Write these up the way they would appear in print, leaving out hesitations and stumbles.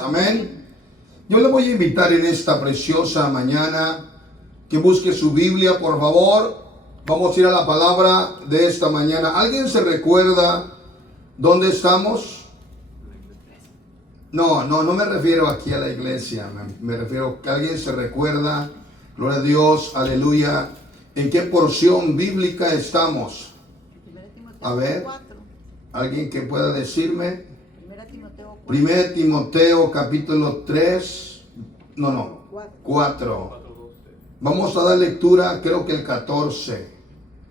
Amén. Yo le voy a invitar en esta preciosa mañana que busque su Biblia, por favor. Vamos a ir a la palabra de esta mañana. ¿Alguien se recuerda dónde estamos? No me refiero aquí a la iglesia. Me refiero que alguien se recuerda, gloria a Dios, aleluya, en qué porción bíblica estamos. A ver, alguien que pueda decirme. 1 Timoteo capítulo 3, 4. Vamos a dar lectura, creo que el 14.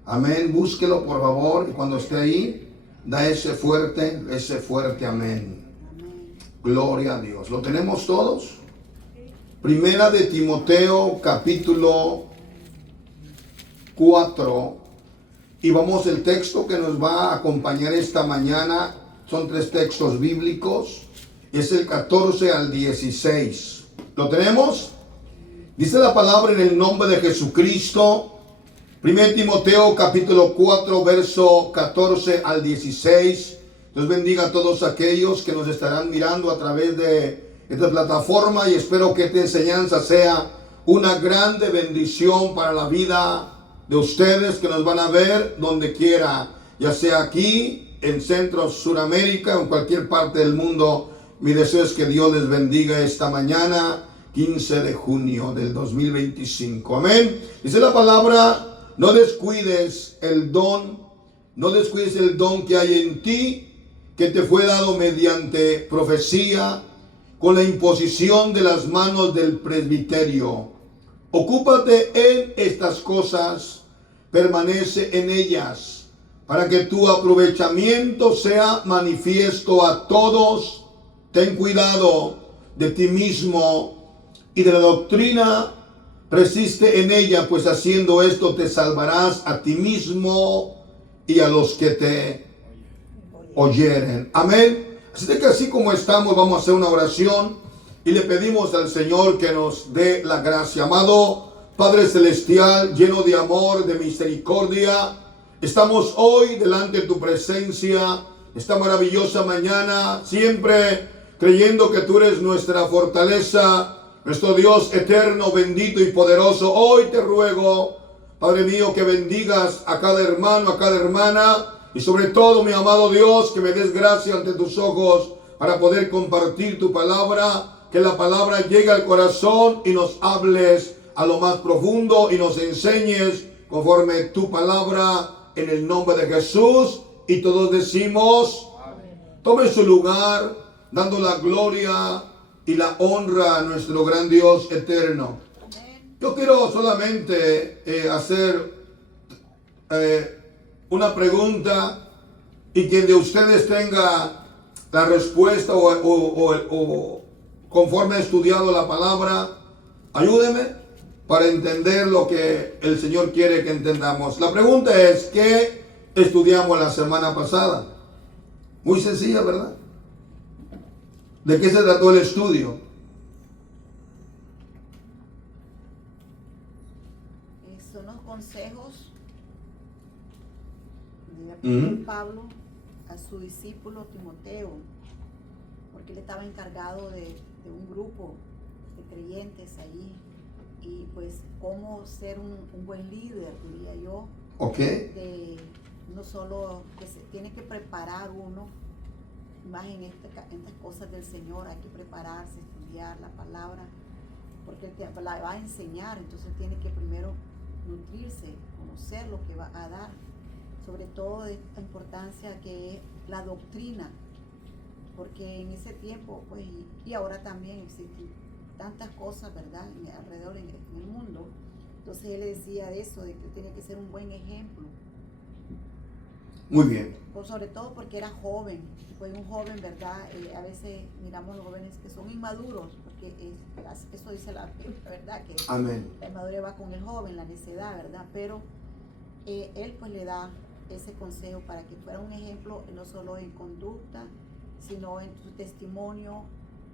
Amén, búsquelo por favor y cuando esté ahí, da ese fuerte amén. Gloria a Dios. ¿Lo tenemos todos? 1 de Timoteo capítulo 4. Y vamos, el texto que nos va a acompañar esta mañana, son 3 textos bíblicos. Es el 14 al 16. ¿Lo tenemos? Dice la palabra en el nombre de Jesucristo. 1 Timoteo capítulo 4, verso 14 al 16. Dios bendiga a todos aquellos que nos estarán mirando a través de esta plataforma y espero que esta enseñanza sea una grande bendición para la vida de ustedes que nos van a ver donde quiera, ya sea aquí en Centro, Suramérica o en cualquier parte del mundo. Mi deseo es que Dios les bendiga esta mañana, 15 de junio del 2025. Amén. Dice la palabra, no descuides el don que hay en ti, que te fue dado mediante profecía, con la imposición de las manos del presbiterio. Ocúpate en estas cosas, permanece en ellas, para que tu aprovechamiento sea manifiesto a todos. Ten cuidado de ti mismo y de la doctrina, persiste en ella, pues haciendo esto te salvarás a ti mismo y a los que te oyeren. Amén. Así de que así como estamos, vamos a hacer una oración y le pedimos al Señor que nos dé la gracia. Amado Padre Celestial, lleno de amor, de misericordia, estamos hoy delante de tu presencia, esta maravillosa mañana, siempre creyendo que tú eres nuestra fortaleza, nuestro Dios eterno, bendito y poderoso. Hoy te ruego, Padre mío, que bendigas a cada hermano, a cada hermana, y sobre todo, mi amado Dios, que me des gracia ante tus ojos para poder compartir tu palabra, que la palabra llegue al corazón y nos hables a lo más profundo y nos enseñes conforme tu palabra, en el nombre de Jesús. Y todos decimos, amén. Tome su lugar, dando la gloria y la honra a nuestro gran Dios eterno. Amén. Yo quiero solamente hacer una pregunta, y quien de ustedes tenga la respuesta o conforme ha estudiado la palabra, ayúdeme para entender lo que el Señor quiere que entendamos. La pregunta es, ¿qué estudiamos la semana pasada? Muy sencilla, ¿verdad? ¿De qué se trató el estudio? Son los consejos de Pablo a su discípulo Timoteo, porque él estaba encargado de un grupo de creyentes allí, y pues cómo ser un buen líder, diría yo. Okay. No solo que se tiene que preparar uno, más en estas cosas del Señor, hay que prepararse, estudiar la palabra, porque Él la va a enseñar, entonces tiene que primero nutrirse, conocer lo que va a dar, sobre todo de la importancia que es la doctrina, porque en ese tiempo, pues, y ahora también existen tantas cosas, ¿verdad?, alrededor en el mundo. Entonces él decía de eso, de que tiene que ser un buen ejemplo. Muy bien. Pues sobre todo porque era joven, pues un joven, ¿verdad? A veces miramos a los jóvenes que son inmaduros, porque eso dice la Biblia, ¿verdad? Que amén. La inmadurez va con el joven, la necedad, ¿verdad? Pero él pues le da ese consejo para que fuera un ejemplo no solo en conducta, sino en su testimonio,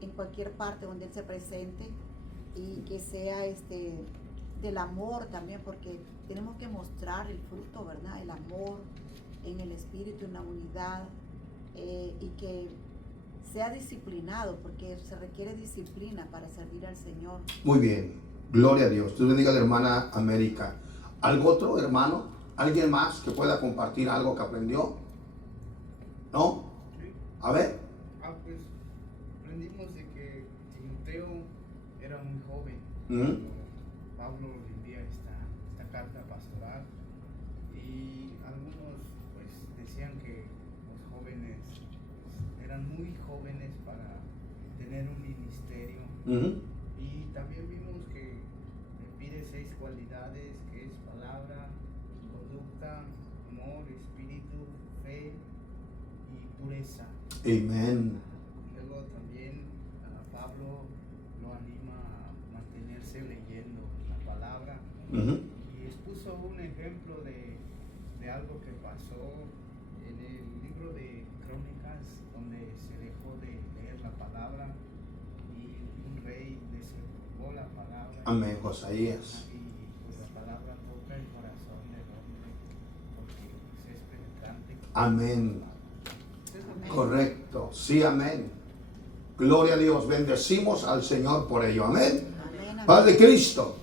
en cualquier parte donde él se presente, y que sea del amor también, porque tenemos que mostrar el fruto, ¿verdad? El amor en el espíritu, en la unidad, y que sea disciplinado, porque se requiere disciplina para servir al Señor. Muy bien, gloria a Dios. Dios bendiga a la hermana América. ¿Algo otro, hermano? ¿Alguien más que pueda compartir algo que aprendió? ¿No? Sí. A ver. Pues aprendimos de que Timoteo era muy joven. ¿Mm? Pablo le envía esta carta pastoral y algunos pues decían que los jóvenes pues, eran muy jóvenes para tener un ministerio. ¿Mm? Y también vimos que le pide 6 cualidades, que es palabra, conducta, amor, espíritu, fe y pureza. Amén. Luego también Pablo lo anima a mantenerse leyendo la palabra ¿Mm? y expuso un ejemplo de algo que pasó en el libro de Crónicas, donde se dejó de leer la palabra y un rey desempolvó la palabra. Amén, Josaías. Y pues la palabra toca el corazón del hombre porque pues, es penetrante. Amén. Amén. Correcto. Sí, amén. Gloria a Dios. Bendecimos al Señor por ello. Amén. Amén, amén. Padre Cristo.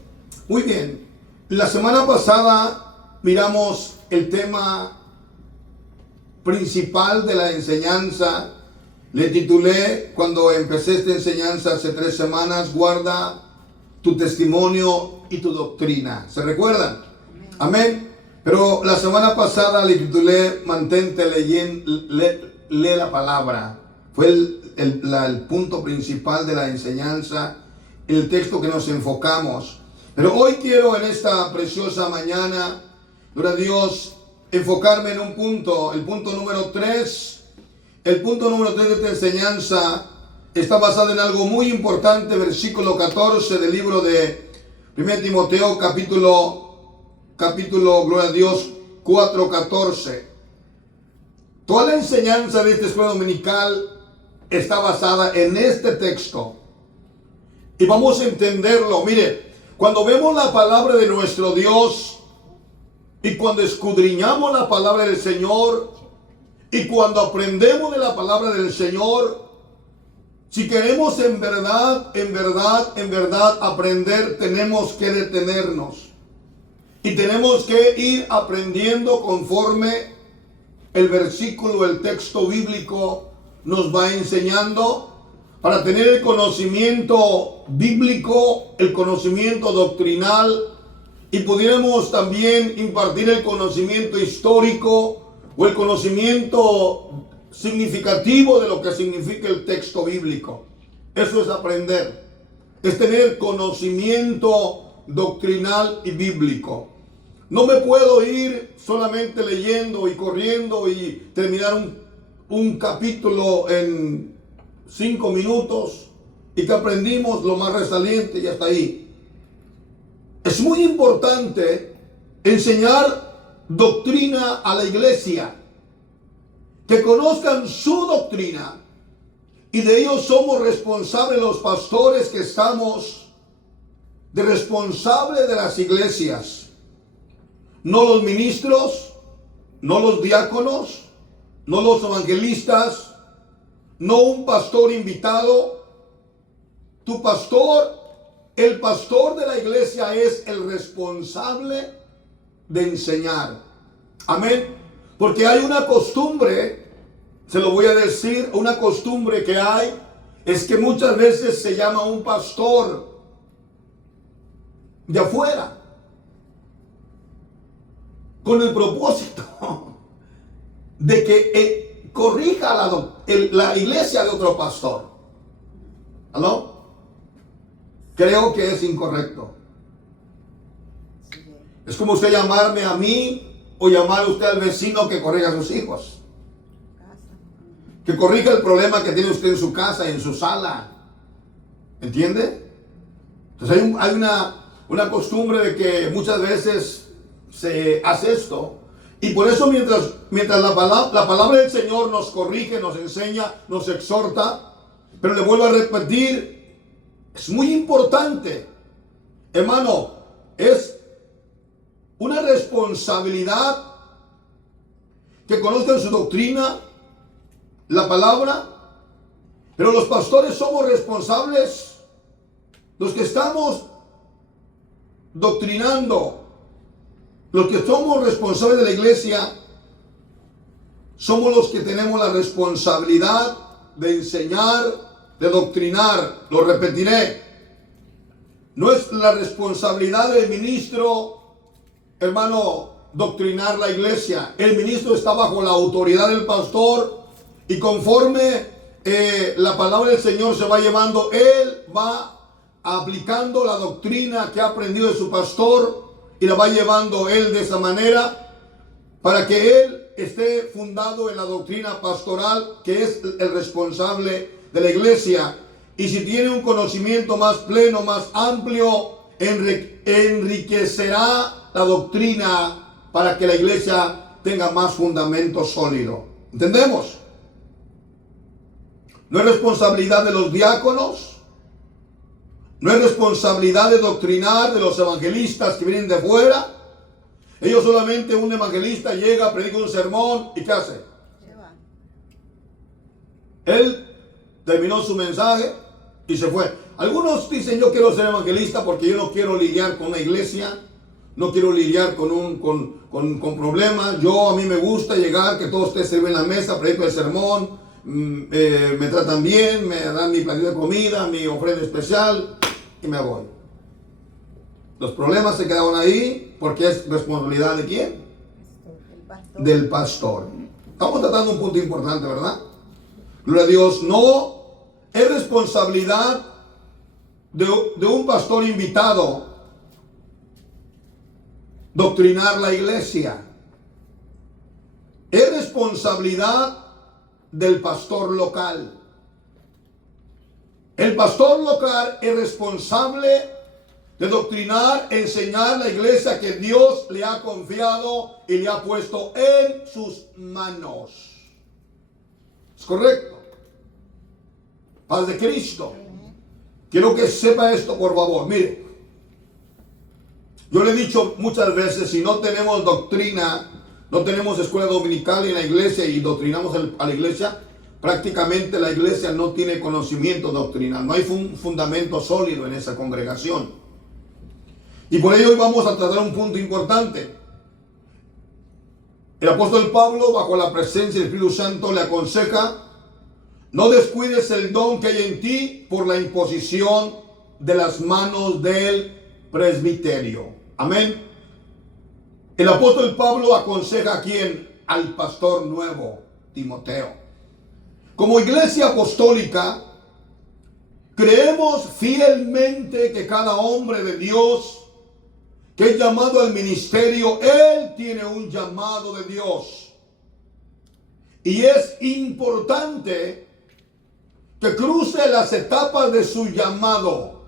Muy bien. La semana pasada miramos el tema principal de la enseñanza. Le titulé, cuando empecé esta enseñanza hace 3 semanas, guarda tu testimonio y tu doctrina. ¿Se recuerdan? Amén. Pero la semana pasada le titulé, mantente leyendo, lee la palabra. Fue el punto principal de la enseñanza, el texto que nos enfocamos. Pero hoy quiero en esta preciosa mañana, gloria a Dios, enfocarme en un punto, el punto número 3. El punto número 3 de esta enseñanza está basado en algo muy importante, versículo 14 del libro de 1 Timoteo, capítulo, gloria a Dios, 4:14. Toda la enseñanza de esta escuela dominical está basada en este texto. Y vamos a entenderlo. Mire, cuando vemos la palabra de nuestro Dios y cuando escudriñamos la palabra del Señor y cuando aprendemos de la palabra del Señor, si queremos en verdad aprender, tenemos que detenernos. Y tenemos que ir aprendiendo conforme el versículo, el texto bíblico nos va enseñando, para tener el conocimiento bíblico, el conocimiento doctrinal, y pudiéramos también impartir el conocimiento histórico o el conocimiento significativo de lo que significa el texto bíblico. Eso es aprender, es tener conocimiento doctrinal y bíblico. No me puedo ir solamente leyendo y corriendo y terminar un capítulo en 5 minutos y que aprendimos lo más resaliente y hasta ahí. Es muy importante enseñar doctrina a la iglesia, que conozcan su doctrina, y de ello somos responsables los pastores que estamos de responsable de las iglesias. No los ministros, no los diáconos, no los evangelistas, no un pastor invitado. Tu pastor, el pastor de la iglesia, es el responsable de enseñar. Amén. Porque hay una costumbre, se lo voy a decir, una costumbre que hay, es que muchas veces se llama un pastor de afuera, con el propósito de que corrija la iglesia de otro pastor. ¿Aló? Creo que es incorrecto. Es como usted llamarme a mí o llamar a usted al vecino que corrija a sus hijos, que corrija el problema que tiene usted en su casa y en su sala. ¿Entiende? Entonces hay una costumbre de que muchas veces se hace esto, y por eso mientras la palabra del Señor nos corrige, nos enseña, nos exhorta, pero le vuelvo a repetir, es muy importante, hermano, es una responsabilidad que conozcan su doctrina, la palabra, Pero los pastores somos responsables, los que estamos doctrinando, los que somos responsables de la iglesia, somos los que tenemos la responsabilidad de enseñar, de doctrinar. Lo repetiré. No es la responsabilidad del ministro, hermano, doctrinar la iglesia. El ministro está bajo la autoridad del pastor y conforme la palabra del Señor se va llevando, él va aplicando la doctrina que ha aprendido de su pastor y la va llevando él de esa manera para que él esté fundado en la doctrina pastoral, que es el responsable de la iglesia. Y si tiene un conocimiento más pleno, más amplio, enriquecerá la doctrina para que la iglesia tenga más fundamento sólido. ¿Entendemos? No es responsabilidad de los diáconos, no es responsabilidad de doctrinar de los evangelistas que vienen de fuera. Ellos solamente, un evangelista llega, predica un sermón y ¿qué hace? Se va. Él terminó su mensaje y se fue. Algunos dicen, yo quiero ser evangelista porque yo no quiero lidiar con una iglesia, no quiero lidiar con problemas. A mí me gusta llegar, que todos ustedes sirven la mesa, predico el sermón, me tratan bien, me dan mi platillo de comida, mi ofrenda especial y me voy. Los problemas se quedaron ahí porque es responsabilidad de ¿quién? El pastor. Del pastor. Estamos tratando un punto importante, ¿verdad? Gloria a Dios. No es responsabilidad de un pastor invitado doctrinar la iglesia. Es responsabilidad del pastor local. El pastor local es responsable de doctrinar, enseñar la iglesia que Dios le ha confiado y le ha puesto en sus manos. ¿Es correcto? Paz de Cristo. Quiero que sepa esto, por favor. Mire, yo le he dicho muchas veces, si no tenemos doctrina, no tenemos escuela dominical en la iglesia y doctrinamos a la iglesia, prácticamente la iglesia no tiene conocimiento doctrinal. No hay un fundamento sólido en esa congregación. Y por ello hoy vamos a tratar un punto importante. El apóstol Pablo, bajo la presencia del Espíritu Santo, le aconseja: no descuides el don que hay en ti por la imposición de las manos del presbiterio. Amén. El apóstol Pablo aconseja a quién? Al pastor nuevo, Timoteo. Como iglesia apostólica, creemos fielmente que cada hombre de Dios que es llamado al ministerio, él tiene un llamado de Dios. Y es importante que cruce las etapas de su llamado.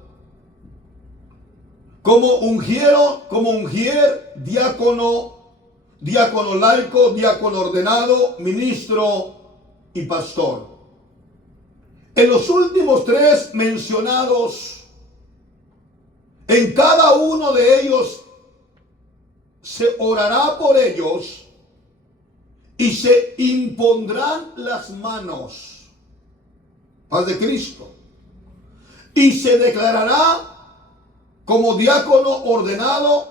Como ungier, diácono laico, diácono ordenado, ministro y pastor. En los últimos tres mencionados, en cada uno de ellos se orará por ellos y se impondrán las manos. Paz de Cristo. Y se declarará como diácono ordenado,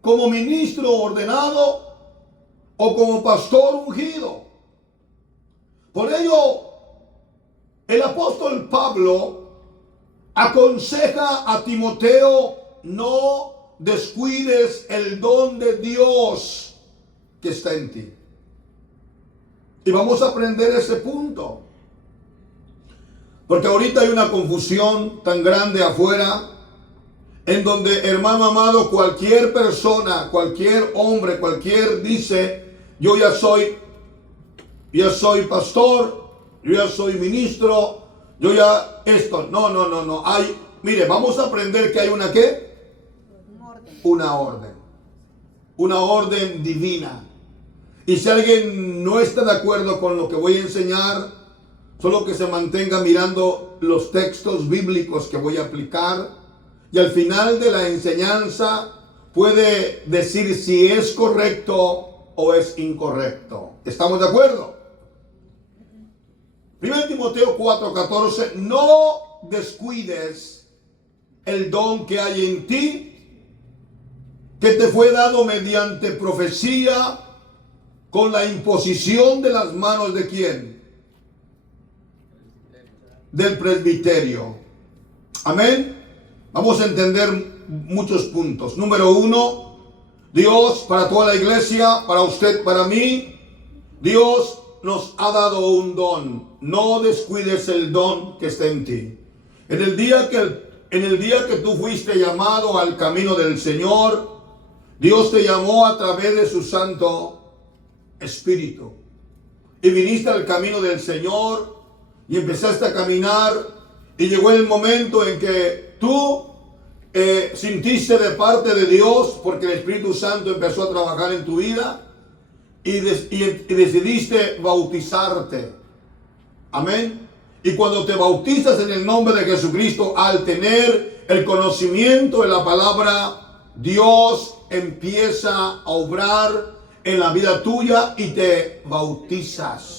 como ministro ordenado o como pastor ungido. Por ello, el apóstol Pablo aconseja a Timoteo: no descuides el don de Dios que está en ti. Y vamos a aprender ese punto. Porque ahorita hay una confusión tan grande afuera, en donde, hermano amado, cualquier persona, cualquier hombre, dice: yo ya soy pastor, yo ya soy ministro, yo ya esto. No. Mire, vamos a aprender que hay una ¿qué? Una orden divina. Y si alguien no está de acuerdo con lo que voy a enseñar, solo que se mantenga mirando los textos bíblicos que voy a aplicar, y al final de la enseñanza puede decir si es correcto o es incorrecto. ¿Estamos de acuerdo? 1 Timoteo 4:14, no descuides el don que hay en ti, que te fue dado mediante profecía, con la imposición de las manos de ¿quién? Del presbiterio. Amén. Vamos a entender muchos puntos. Número 1, Dios, para toda la iglesia, para usted, para mí, Dios nos ha dado un don. No descuides el don que está en ti. En el día que tú fuiste llamado al camino del Señor, Dios te llamó a través de su Santo Espíritu. Y viniste al camino del Señor y empezaste a caminar, y llegó el momento en que tú sintiste de parte de Dios, porque el Espíritu Santo empezó a trabajar en tu vida, y decidiste bautizarte. Amén. Y cuando te bautizas en el nombre de Jesucristo, al tener el conocimiento de la palabra, Dios empieza a obrar en la vida tuya y te bautizas.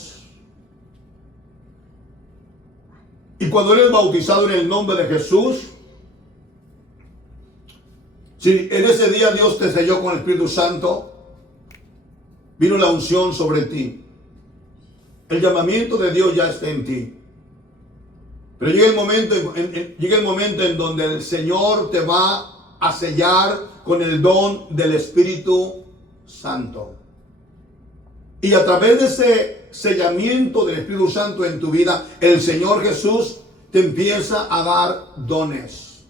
Y cuando eres bautizado en el nombre de Jesús, si en ese día Dios te selló con el Espíritu Santo, vino la unción sobre ti. El llamamiento de Dios ya está en ti. Pero llega el momento en donde el Señor te va a sellar con el don del Espíritu Santo. Y a través de ese sellamiento del Espíritu Santo en tu vida, el Señor Jesús te empieza a dar dones.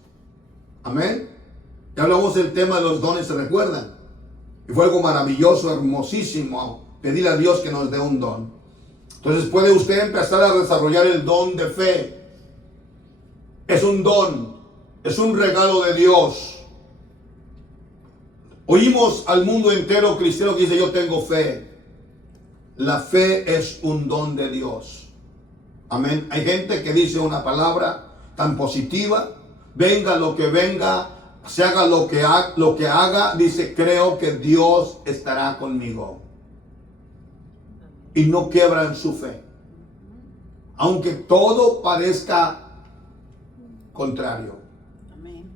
Amén. Ya hablamos del tema de los dones, ¿se recuerdan? Y fue algo maravilloso, hermosísimo, pedirle a Dios que nos dé un don. Entonces puede usted empezar a desarrollar el don de fe. Es un don, es un regalo de Dios. Oímos al mundo entero cristiano que dice: yo tengo fe. La fe es un don de Dios. Amén. Hay gente que dice una palabra tan positiva: venga lo que venga, se haga lo que haga, dice: creo que Dios estará conmigo. Y no quiebran su fe, aunque todo parezca contrario. Amén.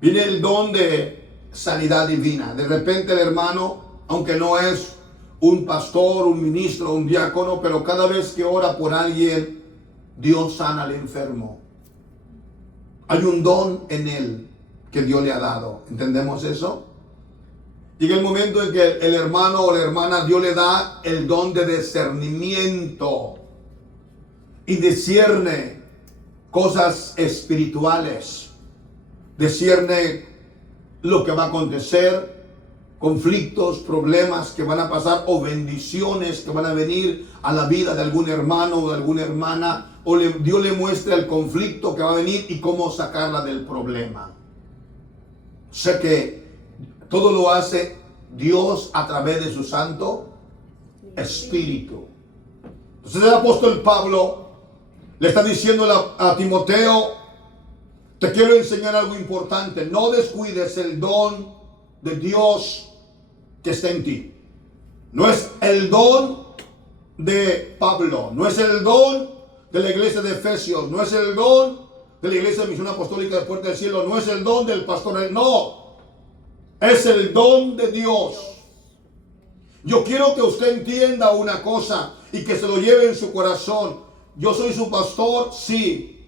Viene el don de sanidad divina. De repente el hermano, aunque no es un pastor, un ministro, un diácono, pero cada vez que ora por alguien, Dios sana al enfermo. Hay un don en él que Dios le ha dado. ¿Entendemos eso? Llega el momento en que el hermano o la hermana, Dios le da el don de discernimiento y discierne cosas espirituales, discierne lo que va a acontecer, conflictos, problemas que van a pasar, o bendiciones que van a venir a la vida de algún hermano o de alguna hermana, o Dios le muestra el conflicto que va a venir y cómo sacarla del problema. Sé que todo lo hace Dios a través de su Santo Espíritu. Entonces el apóstol Pablo le está diciendo a Timoteo: te quiero enseñar algo importante. No descuides el don de Dios que está en ti. No es el don de Pablo, no es el don de la iglesia de Efesios, no es el don de la iglesia de Misión Apostólica de Puerta del Cielo, no es el don del pastor, no. Es el don de Dios. Yo quiero que usted entienda una cosa y que se lo lleve en su corazón. Yo soy su pastor, sí.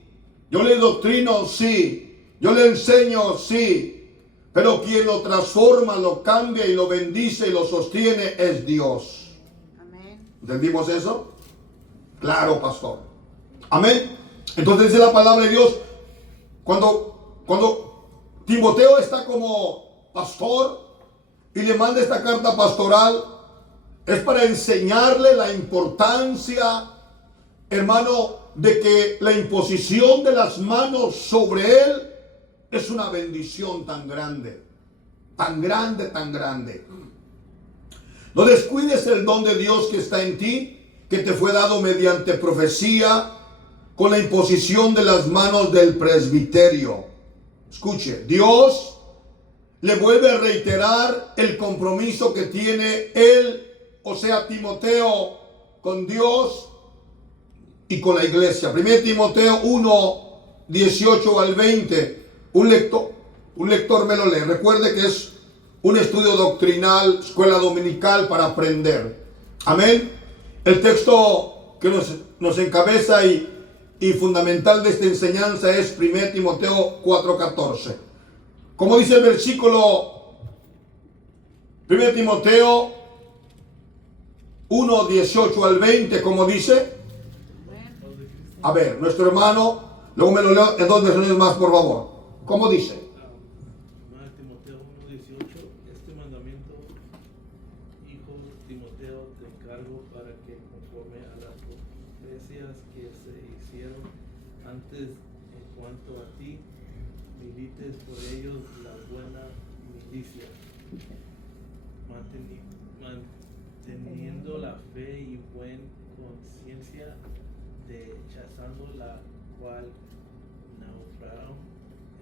Yo le doctrino, sí. Yo le enseño, sí. Pero quien lo transforma, lo cambia y lo bendice y lo sostiene es Dios. Amén. ¿Entendimos eso? Claro, pastor. Amén. Entonces dice la palabra de Dios, cuando Timoteo está como pastor y le manda esta carta pastoral, es para enseñarle la importancia, hermano, de que la imposición de las manos sobre él es una bendición tan grande, tan grande, tan grande. No descuides el don de Dios que está en ti, que te fue dado mediante profecía, con la imposición de las manos del presbiterio. Escuche, Dios le vuelve a reiterar el compromiso que tiene él, o sea, Timoteo, con Dios, y con la iglesia. 1 Timoteo 1, 18 al 20. Un lector me lo lee. Recuerde que es un estudio doctrinal, escuela dominical para aprender. Amén. El texto que nos encabeza y fundamental de esta enseñanza es 1 Timoteo 4:14. Como dice el versículo 1 Timoteo 1, 18 al 20, como dice. A ver, nuestro hermano, luego me lo leo en 2 versiones más, por favor. ¿Cómo dice? Timoteo 1:18, este mandamiento, hijo Timoteo, te encargo para que conforme a las profecías que se hicieron antes en cuanto a ti, milites por ellos la buena milicia, manteniendo la fe y buena conciencia, rechazando la cual naufragaron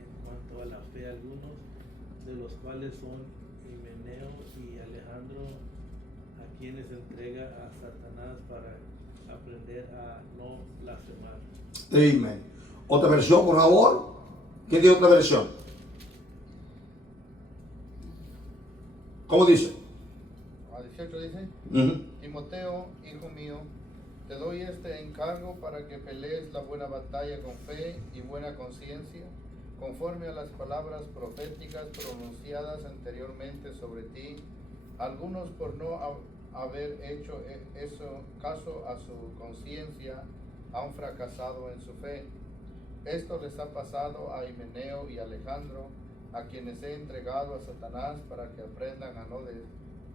en cuanto a la fe algunos, de los cuales son Himeneo y Alejandro, a quienes entrega a Satanás para aprender a no blasfemar. Amén. Otra versión, por favor. ¿Quién tiene otra versión? ¿Cómo dice? A 18 dice, Uh-huh. Timoteo, hijo mío, te doy este encargo para que pelees la buena batalla con fe y buena conciencia, conforme a las palabras proféticas pronunciadas anteriormente sobre ti. Algunos, por no haber hecho caso a su conciencia, han fracasado en su fe. Esto les ha pasado a Himeneo y Alejandro, a quienes he entregado a Satanás para que aprendan a no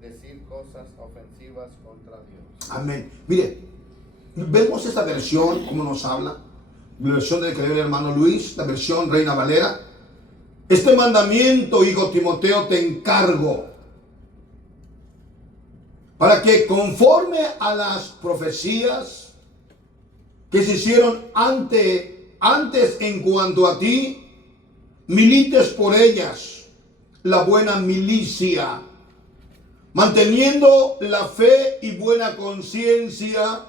decir cosas ofensivas contra Dios. Amén. Mire, vemos esta versión, como nos habla, la versión del que lee el hermano Luis, la versión Reina Valera. Este mandamiento, hijo Timoteo, te encargo para que conforme a las profecías que se hicieron antes en cuanto a ti, milites por ellas la buena milicia, manteniendo la fe y buena conciencia,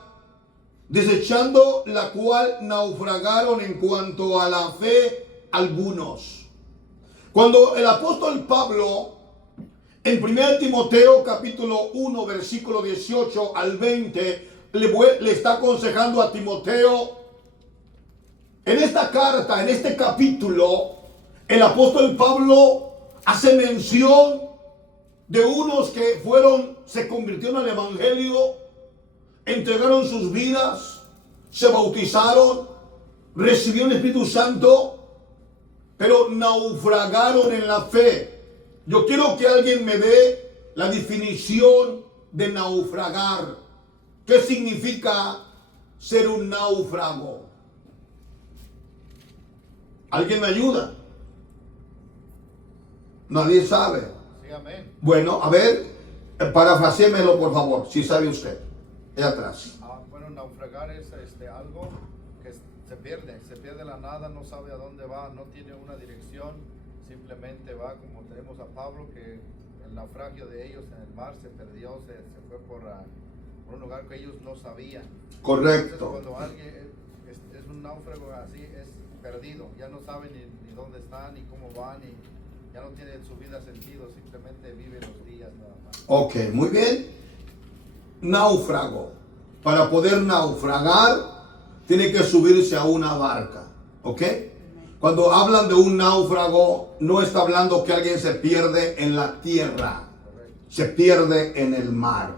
desechando la cual naufragaron en cuanto a la fe algunos. Cuando el apóstol Pablo en 1 Timoteo capítulo 1 versículo 18 al 20 le está aconsejando a Timoteo, en esta carta, en este capítulo, el apóstol Pablo hace mención de unos que se convirtieron al evangelio, entregaron sus vidas, se bautizaron, recibieron el Espíritu Santo, pero naufragaron en la fe. Yo quiero que alguien me dé la definición de naufragar. ¿Qué significa ser un náufrago? ¿Alguien me ayuda? Nadie sabe. Sí, amén. Bueno, a ver, parafrasémelo por favor, si sabe usted. Ahí atrás. Bueno, naufragar es algo que se pierde la nada, no sabe a dónde va, no tiene una dirección, simplemente va como tenemos a Pablo, que el naufragio de ellos en el mar se perdió, se fue por un lugar que ellos no sabían. Correcto. Entonces, cuando alguien es un náufrago así, es perdido, ya no sabe ni dónde están, ni cómo van, y ya no tiene su vida sentido, simplemente vive los días nada más. Ok, muy bien. Náufrago. Para poder naufragar, tiene que subirse a una barca. ¿Ok? Cuando hablan de un náufrago, no está hablando que alguien se pierde en la tierra. Se pierde en el mar.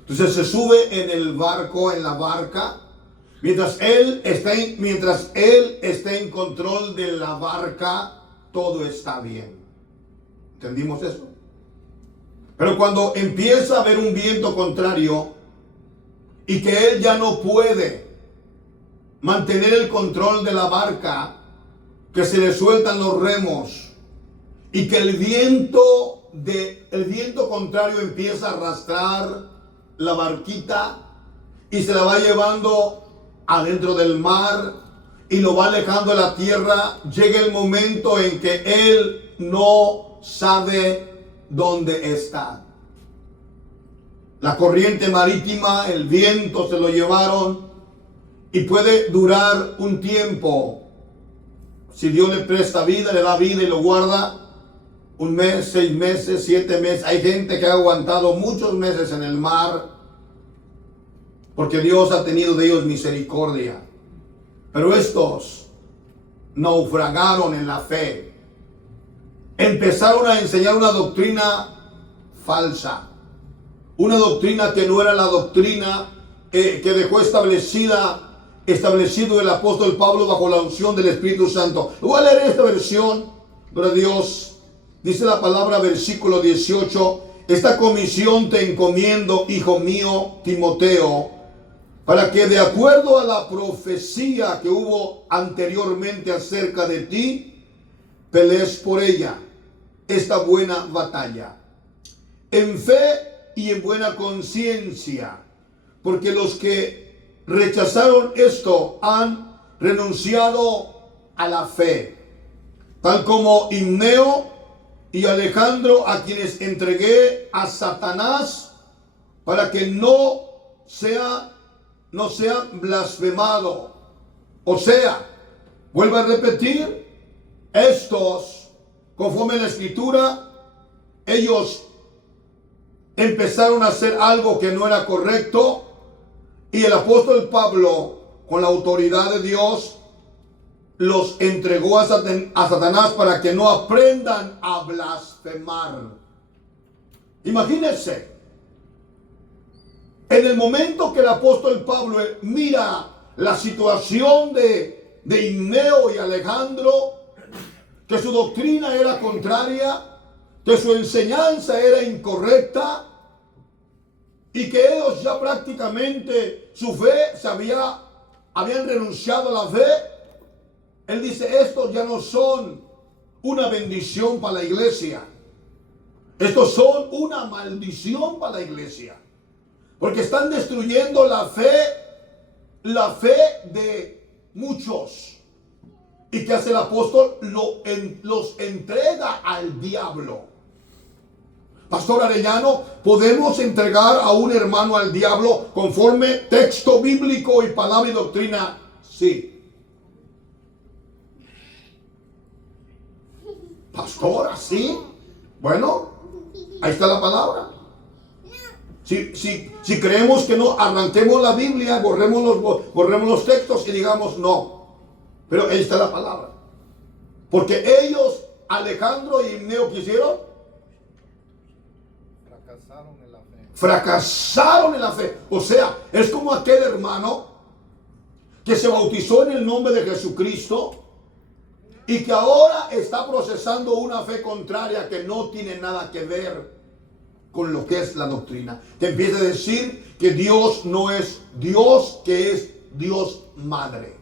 Entonces se sube en el barco, en la barca, mientras él está en control de la barca, todo está bien. ¿Entendimos eso? Pero cuando empieza a haber un viento contrario y que él ya no puede mantener el control de la barca, que se le sueltan los remos y que el viento contrario empieza a arrastrar la barquita y se la va llevando adentro del mar y lo va alejando de la tierra, llega el momento en que él no sabe dónde está. La corriente marítima, el viento se lo llevaron y puede durar un tiempo. Si Dios le presta vida, le da vida y lo guarda, 1 mes, 6 meses, 7 meses. Hay gente que ha aguantado muchos meses en el mar porque Dios ha tenido de ellos misericordia. Pero estos naufragaron en la fe. Empezaron a enseñar una doctrina falsa. Una doctrina que no era la doctrina que dejó establecido el apóstol Pablo bajo la unción del Espíritu Santo. Voy a leer esta versión, gloria a Dios. Dice la palabra, versículo 18: esta comisión te encomiendo, hijo mío, Timoteo, para que de acuerdo a la profecía que hubo anteriormente acerca de ti, pelees por ella, esta buena batalla, en fe y en buena conciencia, porque los que rechazaron esto han renunciado a la fe, tal como Himeneo y Alejandro, a quienes entregué a Satanás para que no sea blasfemado. O sea, vuelvo a repetir, estos, conforme a la Escritura, ellos empezaron a hacer algo que no era correcto, y el apóstol Pablo, con la autoridad de Dios, los entregó a Satanás para que no aprendan a blasfemar. Imagínense, en el momento que el apóstol Pablo mira la situación de Himeneo y Alejandro, que su doctrina era contraria, que su enseñanza era incorrecta, y que ellos ya prácticamente su fe habían renunciado a la fe, él dice: estos ya no son una bendición para la iglesia, estos son una maldición para la iglesia, porque están destruyendo la fe de muchos. ¿Y qué hace el apóstol? Los entrega al diablo. Pastor Arellano, ¿podemos entregar a un hermano al diablo conforme texto bíblico y palabra y doctrina? Sí. Pastor, ¿así? Bueno, ahí está la palabra. Si creemos que no, arranquemos la Biblia, borremos los textos y digamos no. Pero ahí está la palabra. Porque ellos, Alejandro y Himeneo, ¿qué hicieron? Fracasaron en la fe. O sea, es como aquel hermano que se bautizó en el nombre de Jesucristo y que ahora está procesando una fe contraria que no tiene nada que ver con lo que es la doctrina. Que empieza a decir que Dios no es Dios, que es Dios Madre.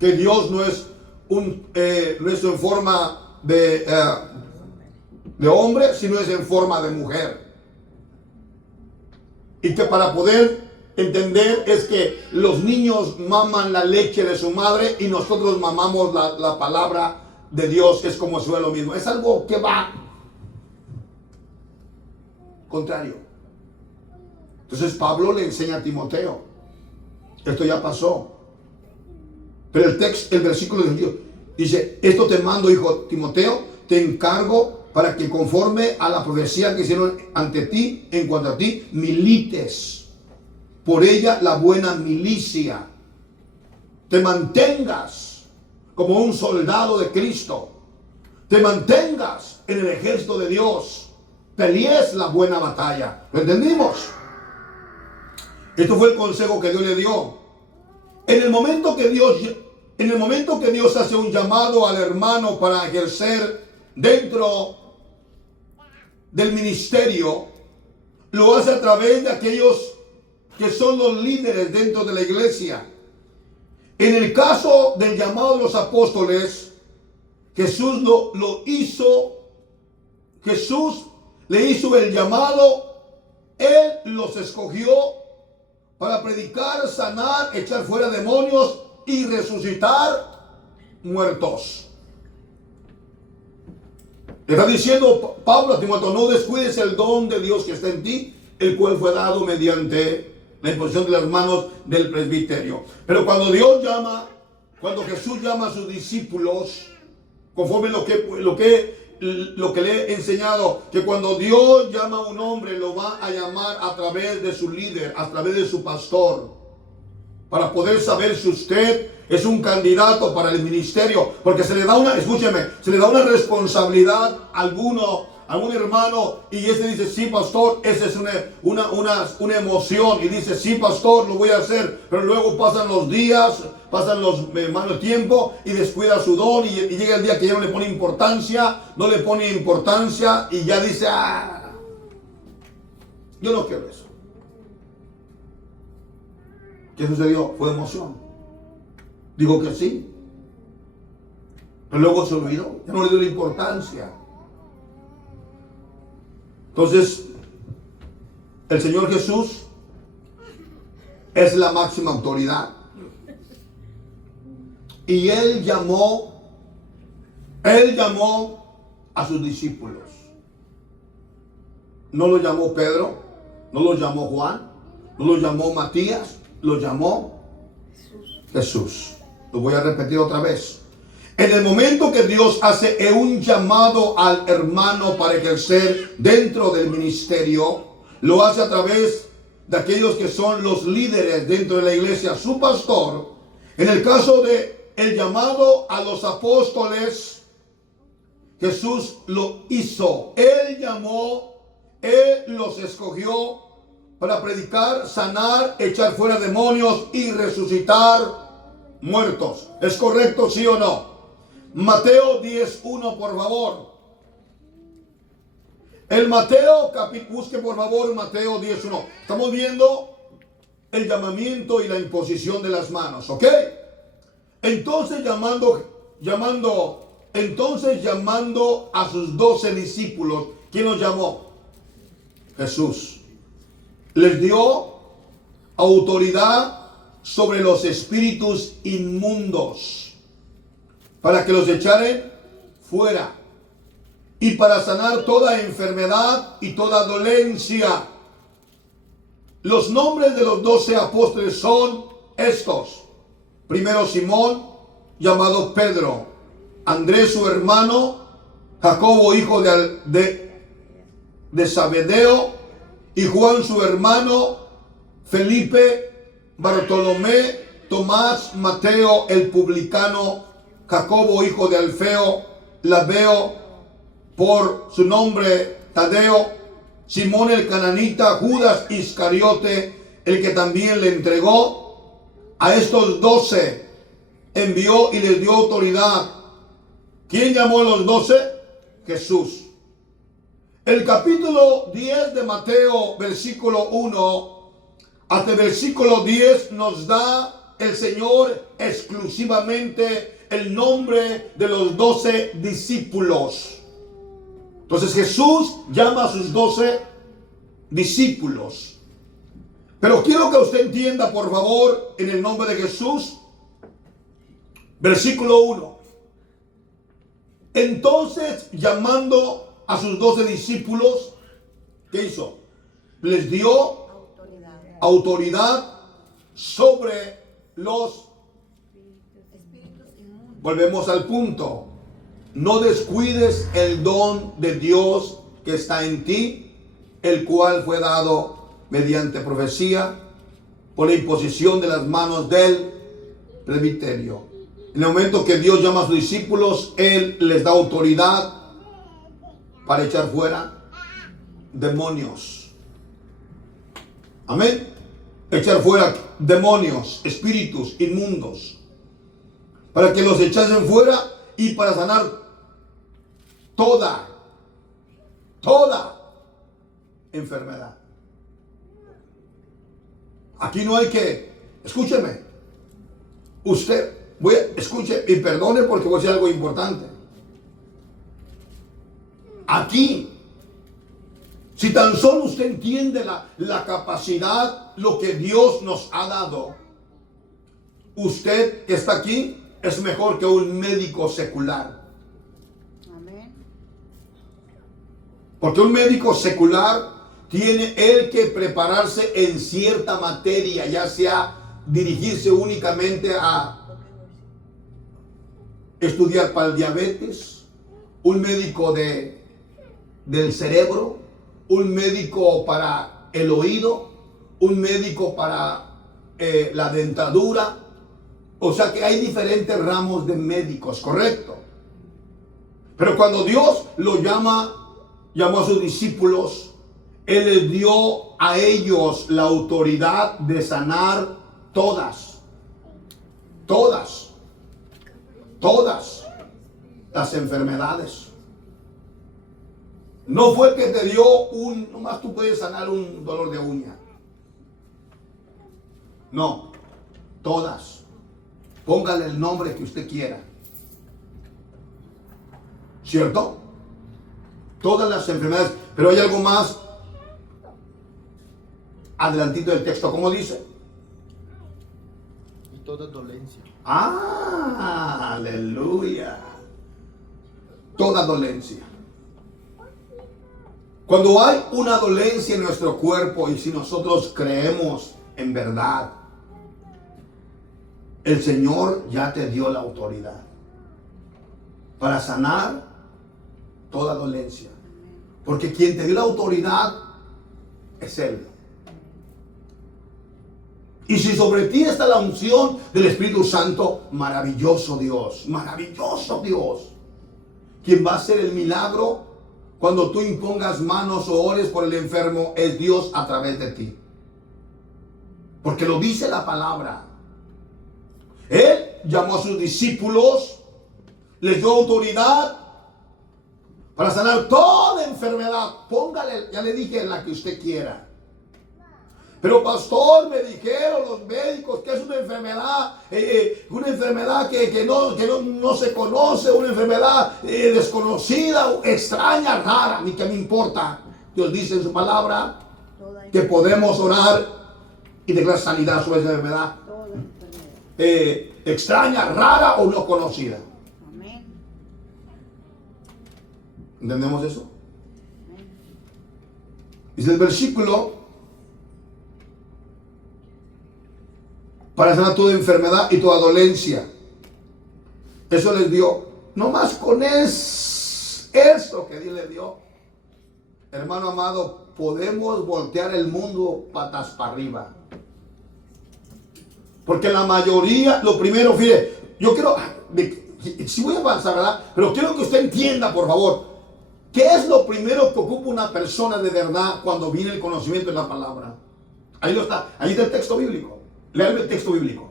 Que Dios no es en forma de hombre, sino es en forma de mujer. Y que para poder entender es que los niños maman la leche de su madre y nosotros mamamos la palabra de Dios. Es como si fuera lo mismo. Es algo que va contrario. Entonces Pablo le enseña a Timoteo: esto ya pasó. Pero el versículo dice: esto te mando, hijo Timoteo, te encargo para que conforme a la profecía que hicieron ante ti, en cuanto a ti, milites por ella la buena milicia. Te mantengas como un soldado de Cristo. Te mantengas en el ejército de Dios. Pelees la buena batalla. ¿Lo entendimos? Esto fue el consejo que Dios le dio. En el momento que Dios hace un llamado al hermano para ejercer dentro del ministerio, lo hace a través de aquellos que son los líderes dentro de la iglesia. En el caso del llamado de los apóstoles, Jesús le hizo el llamado. Él los escogió para predicar, sanar, echar fuera demonios y resucitar muertos. Está diciendo Pablo a Timoteo: no descuides el don de Dios que está en ti, el cual fue dado mediante la imposición de las manos del presbiterio. Pero cuando Dios llama, cuando Jesús llama a sus discípulos, conforme lo que le he enseñado, que cuando Dios llama a un hombre, lo va a llamar a través de su líder, a través de su pastor, para poder saber si usted es un candidato para el ministerio, porque se le da una, escúcheme, se le da una responsabilidad a algún hermano, y dice, sí, pastor, esa es una emoción, y dice, sí, pastor, lo voy a hacer, pero luego pasan los días, pasan los malos tiempo, y descuida su don, y llega el día que ya no le pone importancia, y ya dice, yo no quiero eso. ¿Qué sucedió? Fue emoción. Digo que sí, pero luego se olvidó, ya no le dio la importancia. Entonces, el Señor Jesús es la máxima autoridad. Y Él llamó a sus discípulos. No lo llamó Pedro, no lo llamó Juan, no lo llamó Matías, lo llamó Jesús. Lo voy a repetir otra vez. En el momento que Dios hace un llamado al hermano para ejercer dentro del ministerio, lo hace a través de aquellos que son los líderes dentro de la iglesia, su pastor. En el caso de el llamado a los apóstoles, Jesús lo hizo. Él llamó, Él los escogió para predicar, sanar, echar fuera demonios y resucitar muertos. ¿Es correcto, sí o no? Mateo 10:1, por favor. Busque por favor Mateo 10:1. Estamos viendo el llamamiento y la imposición de las manos, ¿ok? Entonces llamando a sus 12 discípulos, ¿quién los llamó? Jesús. Les dio autoridad sobre los espíritus inmundos, para que los echaren fuera, y para sanar toda enfermedad y toda dolencia. Los nombres de los 12 apóstoles son estos. Primero Simón, llamado Pedro, Andrés su hermano, Jacobo hijo de Zebedeo, y Juan su hermano, Felipe, Bartolomé, Tomás, Mateo el publicano, Jacobo hijo de Alfeo, Labeo por su nombre Tadeo, Simón el cananita, Judas Iscariote, el que también le entregó. A estos 12 envió y les dio autoridad. ¿Quién llamó a los 12? Jesús. El capítulo 10 de Mateo, versículo 1 hasta el versículo 10 nos da el Señor exclusivamente el nombre de los 12 discípulos. Entonces Jesús llama a sus 12 discípulos. Pero quiero que usted entienda, por favor, en el nombre de Jesús, versículo 1. Entonces, llamando a sus 12 discípulos, ¿qué hizo? Les dio autoridad sobre los espíritus inmundos. Volvemos al punto. No descuides el don de Dios que está en ti, el cual fue dado mediante profecía por la imposición de las manos del presbiterio. En el momento que Dios llama a sus discípulos, Él les da autoridad para echar fuera demonios. Amén. Echar fuera demonios, espíritus inmundos, para que los echasen fuera y para sanar toda enfermedad. Aquí no hay que, escúcheme, escuche y perdone porque voy a decir algo importante. Aquí, si tan solo usted entiende la capacidad, lo que Dios nos ha dado, usted que está aquí es mejor que un médico secular. Amén. Porque un médico secular tiene él que prepararse en cierta materia, ya sea dirigirse únicamente a estudiar para el diabetes, un médico del cerebro, un médico para el oído, un médico para la dentadura. O sea que hay diferentes ramos de médicos, ¿correcto? Pero cuando Dios llamó a sus discípulos, Él les dio a ellos la autoridad de sanar todas las enfermedades. No fue que te dio nomás tú puedes sanar un dolor de uña. No, todas. Póngale el nombre que usted quiera. ¿Cierto? Todas las enfermedades. Pero hay algo más adelantito del texto. ¿Cómo dice? Y toda dolencia. Ah, aleluya. Toda dolencia. Cuando hay una dolencia en nuestro cuerpo y si nosotros creemos en verdad, el Señor ya te dio la autoridad para sanar toda dolencia. Porque quien te dio la autoridad es Él. Y si sobre ti está la unción del Espíritu Santo, maravilloso Dios, quien va a hacer el milagro cuando tú impongas manos o ores por el enfermo, es Dios a través de ti. Porque lo dice la palabra. Él llamó a sus discípulos, les dio autoridad para sanar toda enfermedad. Póngale, ya le dije, la que usted quiera. Pero pastor, me dijeron los médicos que es una enfermedad que no se conoce, una enfermedad desconocida, extraña, rara. Ni que me importa. Dios dice en su palabra que podemos orar y declarar sanidad sobre esa enfermedad. Extraña, rara o no conocida. Amén. ¿Entendemos eso? Dice el versículo: para sanar toda enfermedad y toda dolencia. Eso les dio. No más con eso que Dios les dio. Hermano amado, podemos voltear el mundo patas para arriba. Porque la mayoría, lo primero, fíjate, yo quiero, si voy a avanzar, ¿verdad? Pero quiero que usted entienda, por favor, ¿qué es lo primero que ocupa una persona de verdad cuando viene el conocimiento de la palabra? Ahí está el texto bíblico. Lea el texto bíblico.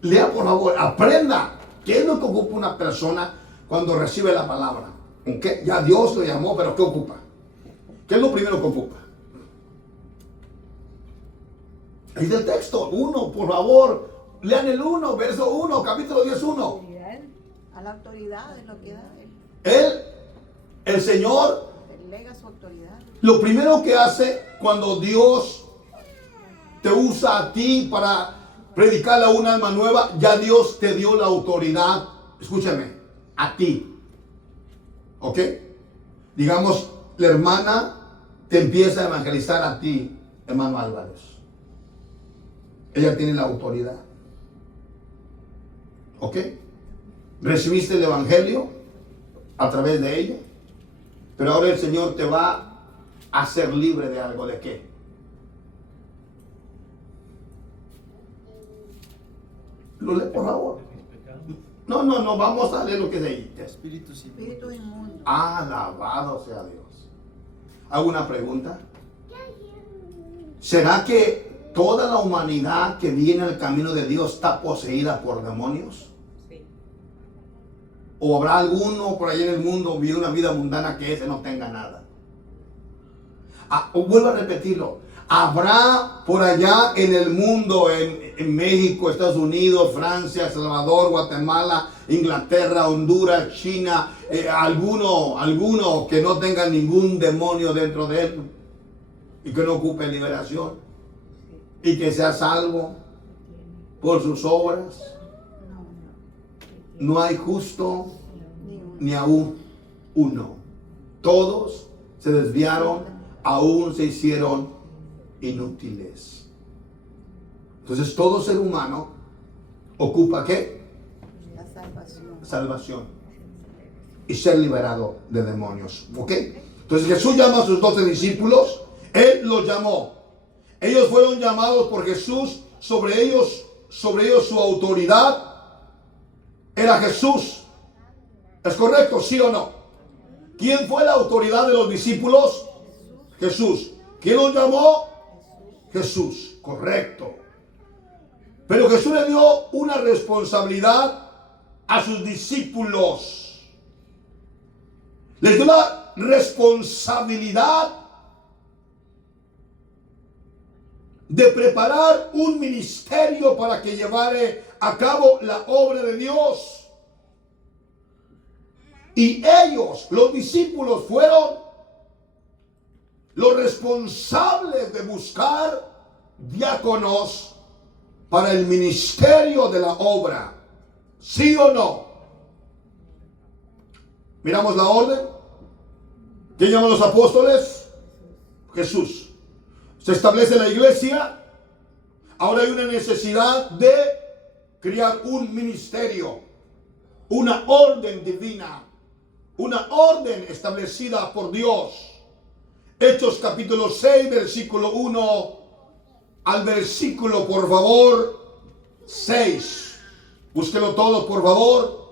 Lea, por favor, aprenda qué es lo que ocupa una persona cuando recibe la palabra. ¿Okay? Ya Dios lo llamó, pero ¿qué ocupa? ¿Qué es lo primero que ocupa? Ahí está el texto, 1, por favor. Lean el 1, verso 1, capítulo 10, 1. A la autoridad es lo que da Él. Él, el Señor, Delega su autoridad. lo primero que hace cuando Dios te usa a ti para predicarle a un alma nueva, ya Dios te dio la autoridad, escúchame, a ti. ¿Ok? Digamos, la hermana te empieza a evangelizar a ti, hermano Álvarez. Ella tiene la autoridad. ¿Ok? Recibiste el evangelio a través de ella, pero ahora el Señor te va a hacer libre de algo. ¿De qué? Lo lee, por favor. No, vamos a leer lo que es de ahí. Espíritu inmundo. Alabado sea Dios. ¿Hago una pregunta? ¿Será que toda la humanidad que viene al camino de Dios está poseída por demonios? Sí. ¿O habrá alguno por ahí en el mundo vive una vida mundana que ese no tenga nada? Vuelvo a repetirlo. Habrá por allá en el mundo, en México, Estados Unidos, Francia, El Salvador, Guatemala, Inglaterra, Honduras, China, alguno que no tenga ningún demonio dentro de él y que no ocupe liberación y que sea salvo por sus obras. No hay justo ni aún uno. Todos se desviaron, aún se hicieron inútiles. Entonces todo ser humano ocupa ¿qué? La salvación. Salvación y ser liberado de demonios. ¿Ok? Entonces Jesús llama a sus 12 discípulos. Él los llamó. Ellos fueron llamados por Jesús. Sobre ellos su autoridad era Jesús. ¿Es correcto? ¿Sí o no? ¿Quién fue la autoridad de los discípulos? Jesús. ¿Quién los llamó? Jesús. Correcto. Pero Jesús le dio una responsabilidad a sus discípulos. Les dio la responsabilidad de preparar un ministerio para que llevara a cabo la obra de Dios. Y ellos, los discípulos, fueron los responsables de buscar diáconos para el ministerio de la obra. ¿Sí o no? Miramos la orden. ¿Quién llama a los apóstoles? Jesús. Se establece la iglesia. Ahora hay una necesidad de crear un ministerio, una orden divina, una orden establecida por Dios. Hechos capítulo 6, versículo 1 al versículo, por favor, 6. Búsquelo todo, por favor.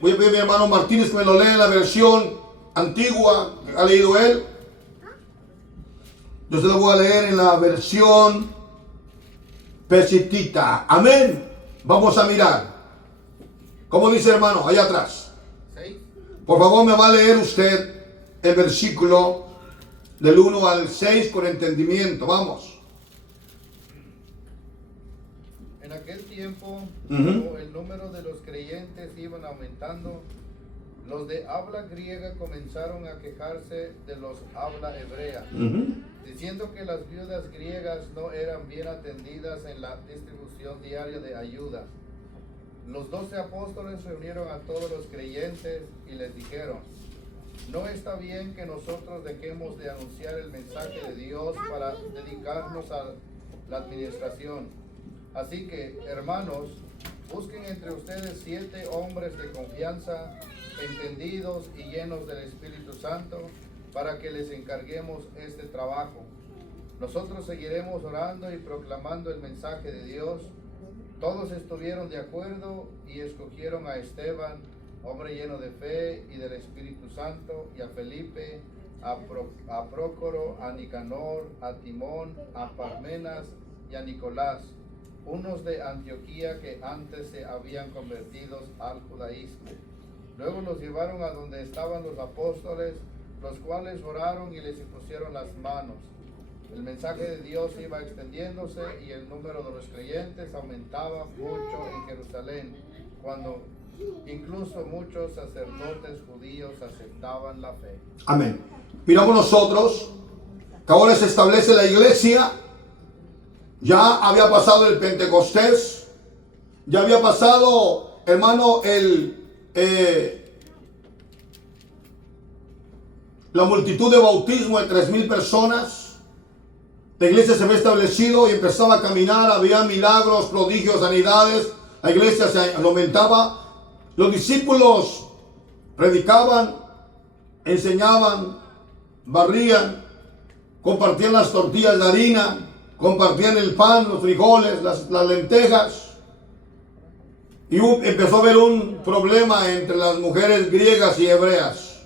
Voy a pedir a mi hermano Martínez que me lo lea en la versión antigua. ¿Ha leído él? Yo se lo voy a leer en la versión pesitita. Amén. Vamos a mirar. ¿Cómo dice, hermano? Allá atrás. 6. Por favor, me va a leer usted el versículo del 1 al 6 con entendimiento. Vamos. En aquel tiempo, como el número de los creyentes iban aumentando, los de habla griega comenzaron a quejarse de los habla hebrea, diciendo que las viudas griegas no eran bien atendidas en la distribución diaria de ayuda. Los 12 apóstoles reunieron a todos los creyentes y les dijeron: no está bien que nosotros dejemos de anunciar el mensaje de Dios para dedicarnos a la administración. Así que, hermanos, busquen entre ustedes 7 hombres de confianza, entendidos y llenos del Espíritu Santo, para que les encarguemos este trabajo. Nosotros seguiremos orando y proclamando el mensaje de Dios. Todos estuvieron de acuerdo y escogieron a Esteban, hombre lleno de fe y del Espíritu Santo, y a Felipe, a Prócoro, a Nicanor, a Timón, a Parmenas y a Nicolás, unos de Antioquía que antes se habían convertido al judaísmo. Luego los llevaron a donde estaban los apóstoles, los cuales oraron y les impusieron las manos. El mensaje de Dios iba extendiéndose y el número de los creyentes aumentaba mucho en Jerusalén, cuando incluso muchos sacerdotes judíos aceptaban la fe. Amén. Miramos nosotros que ahora se establece la iglesia. Ya había pasado el Pentecostés. Ya había pasado, hermano, la multitud de bautismo de 3,000 personas. La iglesia se había establecido y empezaba a caminar. Había milagros, prodigios, sanidades. La iglesia se aumentaba. Los discípulos predicaban, enseñaban, barrían, compartían las tortillas de harina, compartían el pan, los frijoles, las lentejas. Y empezó a haber un problema entre las mujeres griegas y hebreas.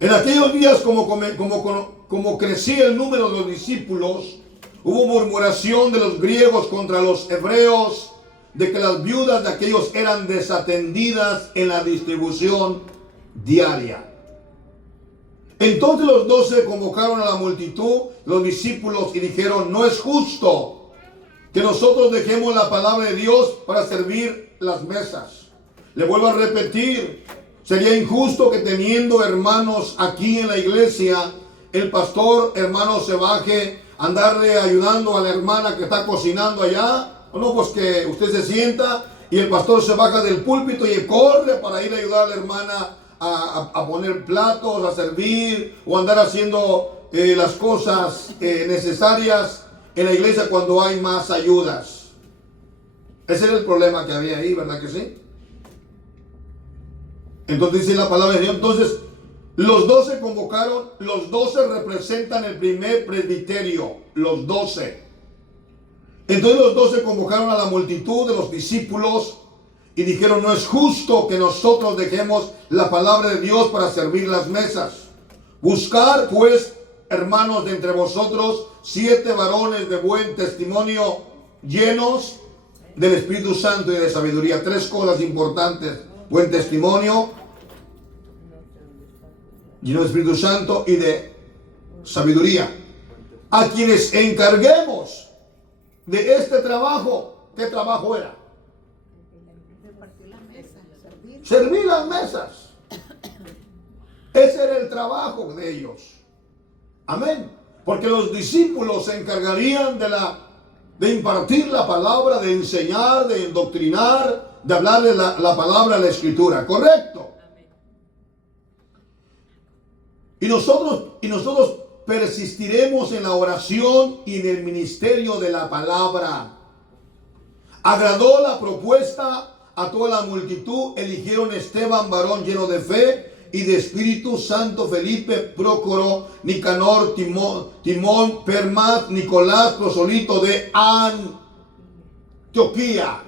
En aquellos días, como crecía el número de los discípulos, hubo murmuración de los griegos contra los hebreos, de que las viudas de aquellos eran desatendidas en la distribución diaria. Entonces los 12 convocaron a la multitud, los discípulos, y dijeron: no es justo que nosotros dejemos la palabra de Dios para servir las mesas. Le vuelvo a repetir, sería injusto que teniendo hermanos aquí en la iglesia, el pastor, hermano, se baje a andarle ayudando a la hermana que está cocinando allá. No, pues que usted se sienta y el pastor se baja del púlpito y corre para ir a ayudar a la hermana a poner platos, a servir o andar haciendo las cosas necesarias en la iglesia cuando hay más ayudas. Ese era el problema que había ahí, ¿verdad que sí? Entonces dice la palabra de Dios. Entonces los 12 convocaron, los 12 representan el primer presbiterio, los 12. Entonces los 12 convocaron a la multitud de los discípulos y dijeron: no es justo que nosotros dejemos la palabra de Dios para servir las mesas. Buscar pues, hermanos, de entre vosotros 7 varones de buen testimonio, llenos del Espíritu Santo y de sabiduría. 3 cosas importantes: buen testimonio, lleno del Espíritu Santo y de sabiduría. A quienes encarguemos de este trabajo. ¿Qué trabajo era? Repartir las mesas, servir. Servir las mesas. Ese era el trabajo de ellos. Amén. Porque los discípulos se encargarían de impartir la palabra, de enseñar, de indoctrinar, de hablarle la palabra a la Escritura. ¿Correcto? Y nosotros persistiremos en la oración y en el ministerio de la palabra. Agradó la propuesta a toda la multitud. Eligieron Esteban, varón lleno de fe y de Espíritu Santo, Felipe, Prócoro, Nicanor, Timón, Permas, Nicolás, proselito de Antioquía.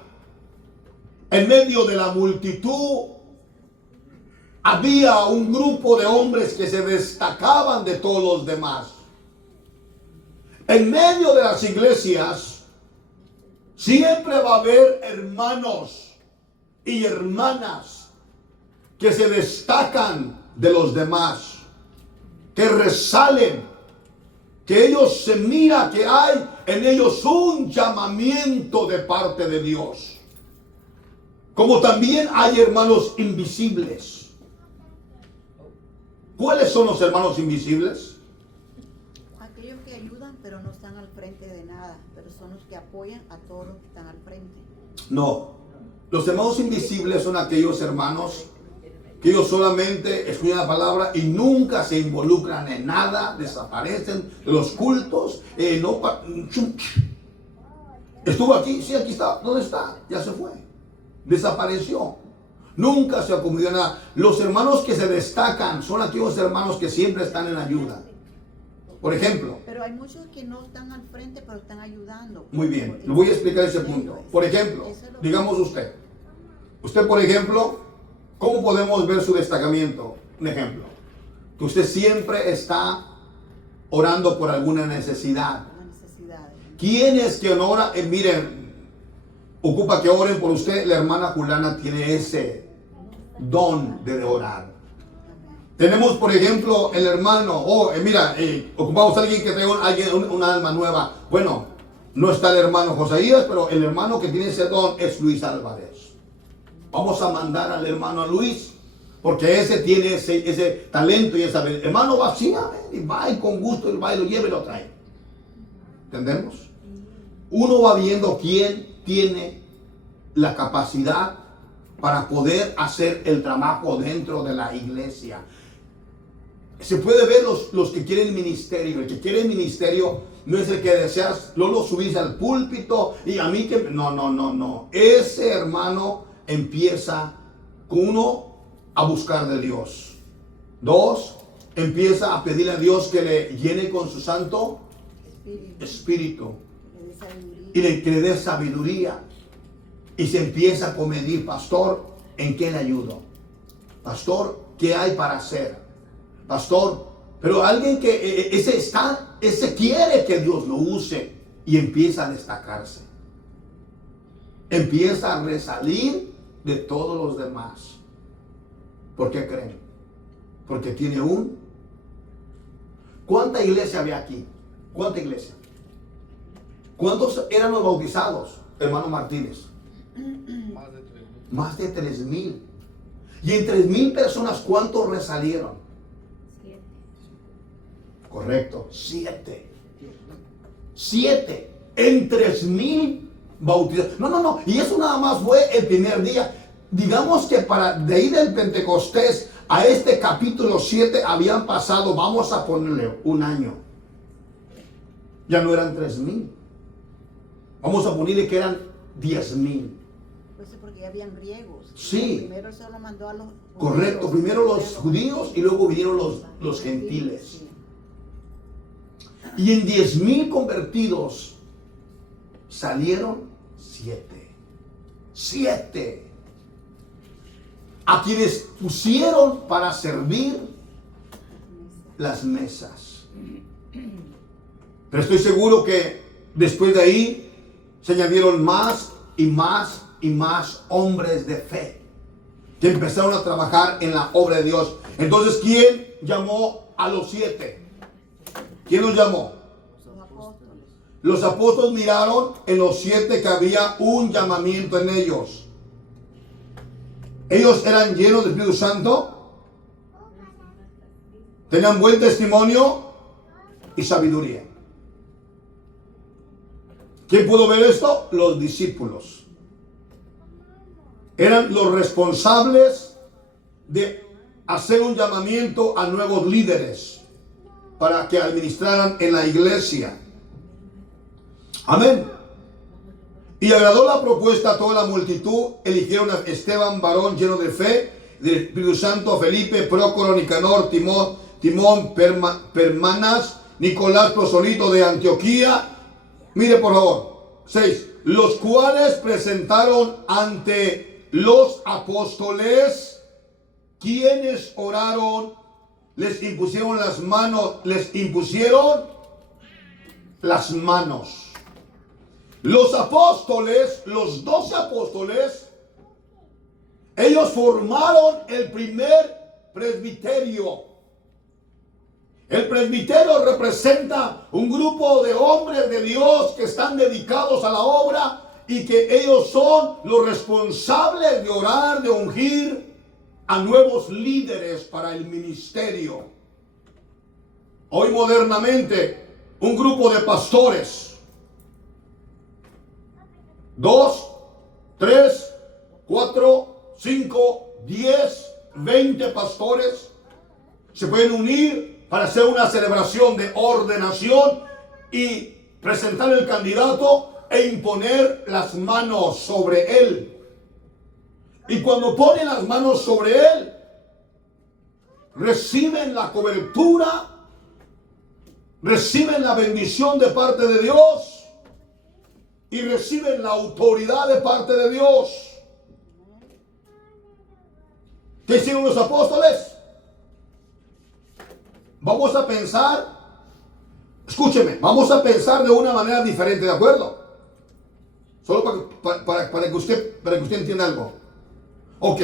En medio de la multitud había un grupo de hombres que se destacaban de todos los demás. En medio de las iglesias siempre va a haber hermanos y hermanas que se destacan de los demás, que resalen, que ellos se mira que hay en ellos un llamamiento de parte de Dios. Como también hay hermanos invisibles. ¿Cuáles son los hermanos invisibles? Aquellos que ayudan pero no están al frente de nada, pero son los que apoyan a todos los que están al frente. No, los hermanos invisibles son aquellos hermanos que ellos solamente escuchan la palabra y nunca se involucran en nada, desaparecen de los cultos. Estuvo aquí, sí, aquí está, ¿dónde está? Ya se fue, desapareció. Nunca se acomodó nada. Los hermanos que se destacan son aquellos hermanos que siempre están en ayuda. Por ejemplo. Pero hay muchos que no están al frente, pero están ayudando. Muy bien, le voy a explicar ese punto. Por ejemplo, digamos usted, por ejemplo, ¿cómo podemos ver su destacamiento? Un ejemplo, que usted siempre está orando por alguna necesidad. ¿Quién es que ora? Miren, ocupa que oren por usted. La hermana Juliana tiene ese don de orar. Tenemos, por ejemplo, el hermano, ocupamos a alguien que traiga una alma nueva. Bueno, no está el hermano Josaías, pero el hermano que tiene ese don es Luis Álvarez. Vamos a mandar al hermano Luis, porque ese tiene ese talento y esa habilidad. El hermano va así, y va y con gusto, y va y lo lleva y lo trae. ¿Entendemos? Uno va viendo quién tiene la capacidad para poder hacer el trabajo dentro de la iglesia. Se puede ver los que quieren ministerio. El que quiere ministerio no es el que deseas luego subirse al púlpito y a mí que... No. Ese hermano empieza, uno, a buscar de Dios. 2, empieza a pedirle a Dios que le llene con su santo espíritu. Y que le dé sabiduría. Y se empieza a comedir: pastor, ¿en qué le ayudo? Pastor, ¿qué hay para hacer? Pastor, pero alguien que ese quiere que Dios lo use y empieza a destacarse. Empieza a resalir de todos los demás. ¿Por qué creen? Porque tiene ¿Cuánta iglesia había aquí? ¿Cuánta iglesia? ¿Cuántos eran los bautizados, hermano Martínez? Más de 3,000. Y en 3,000 personas, ¿cuántos resalieron? 7. Correcto, 7. 7 en 3,000 bautizados. No. Y eso nada más fue el primer día. Digamos que de ahí del Pentecostés A este capítulo 7 habían pasado, vamos a ponerle un año. Ya no eran 3,000. Vamos a ponerle que eran 10,000. Pues sí, porque ya habían griegos. Sí. Primero se lo mandó a los judíos. Correcto, primero los judíos y luego vinieron los gentiles. Sí. Y en 10,000 convertidos salieron 7. 7. A quienes pusieron para servir las mesas. Pero estoy seguro que después de ahí se añadieron más y más y más hombres de fe que empezaron a trabajar en la obra de Dios. Entonces, ¿quién llamó a los 7? ¿Quién los llamó? Los apóstoles. Los apóstoles miraron en los 7 que había un llamamiento en ellos. Ellos eran llenos del Espíritu Santo, tenían buen testimonio y sabiduría. ¿Quién pudo ver esto? Los discípulos. Eran los responsables de hacer un llamamiento a nuevos líderes para que administraran en la iglesia. Amén. Y agradó la propuesta a toda la multitud. Eligieron a Esteban, varón lleno de fe, del Espíritu Santo, a Felipe, Prócoro, Nicanor, Timón, Permanas, Nicolás, proselito de Antioquía. Mire por favor. 6. Los cuales presentaron ante los apóstoles, quienes oraron, les impusieron las manos, Los apóstoles, los 12 apóstoles, ellos formaron el primer presbiterio. El presbiterio representa un grupo de hombres de Dios que están dedicados a la obra y que ellos son los responsables de orar, de ungir a nuevos líderes para el ministerio. Hoy modernamente, un grupo de pastores, 2, 3, 4, 5, 10, 20 pastores se pueden unir para hacer una celebración de ordenación y presentar el candidato e imponer las manos sobre él. Y cuando ponen las manos sobre él, reciben la cobertura, reciben la bendición de parte de Dios y reciben la autoridad de parte de Dios. ¿Qué hicieron los apóstoles? Vamos a pensar, escúcheme, vamos a pensar de una manera diferente, ¿de acuerdo? Solo para que usted entienda algo. Ok,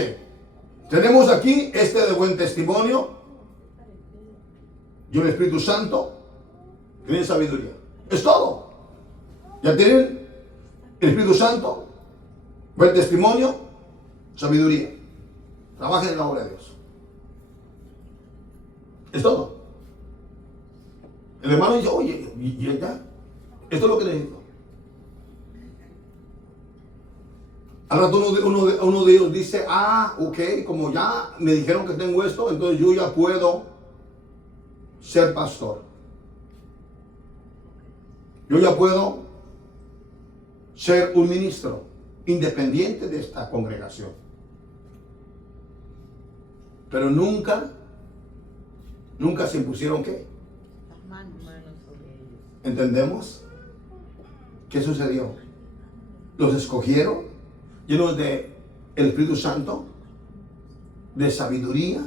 tenemos aquí de buen testimonio, y un Espíritu Santo, tienen sabiduría. Es todo. Ya tienen el Espíritu Santo, buen testimonio, sabiduría. Trabajen en la obra de Dios. Es todo. El hermano dice, oye, ¿y ya? Esto es lo que necesito. Al rato uno de ellos dice, ok, como ya me dijeron que tengo esto, entonces yo ya puedo ser pastor. Yo ya puedo ser un ministro independiente de esta congregación. Pero nunca se impusieron ¿qué? Las manos sobre ellos. ¿Entendemos? ¿Qué sucedió? Los escogieron llenos de el Espíritu Santo, de sabiduría,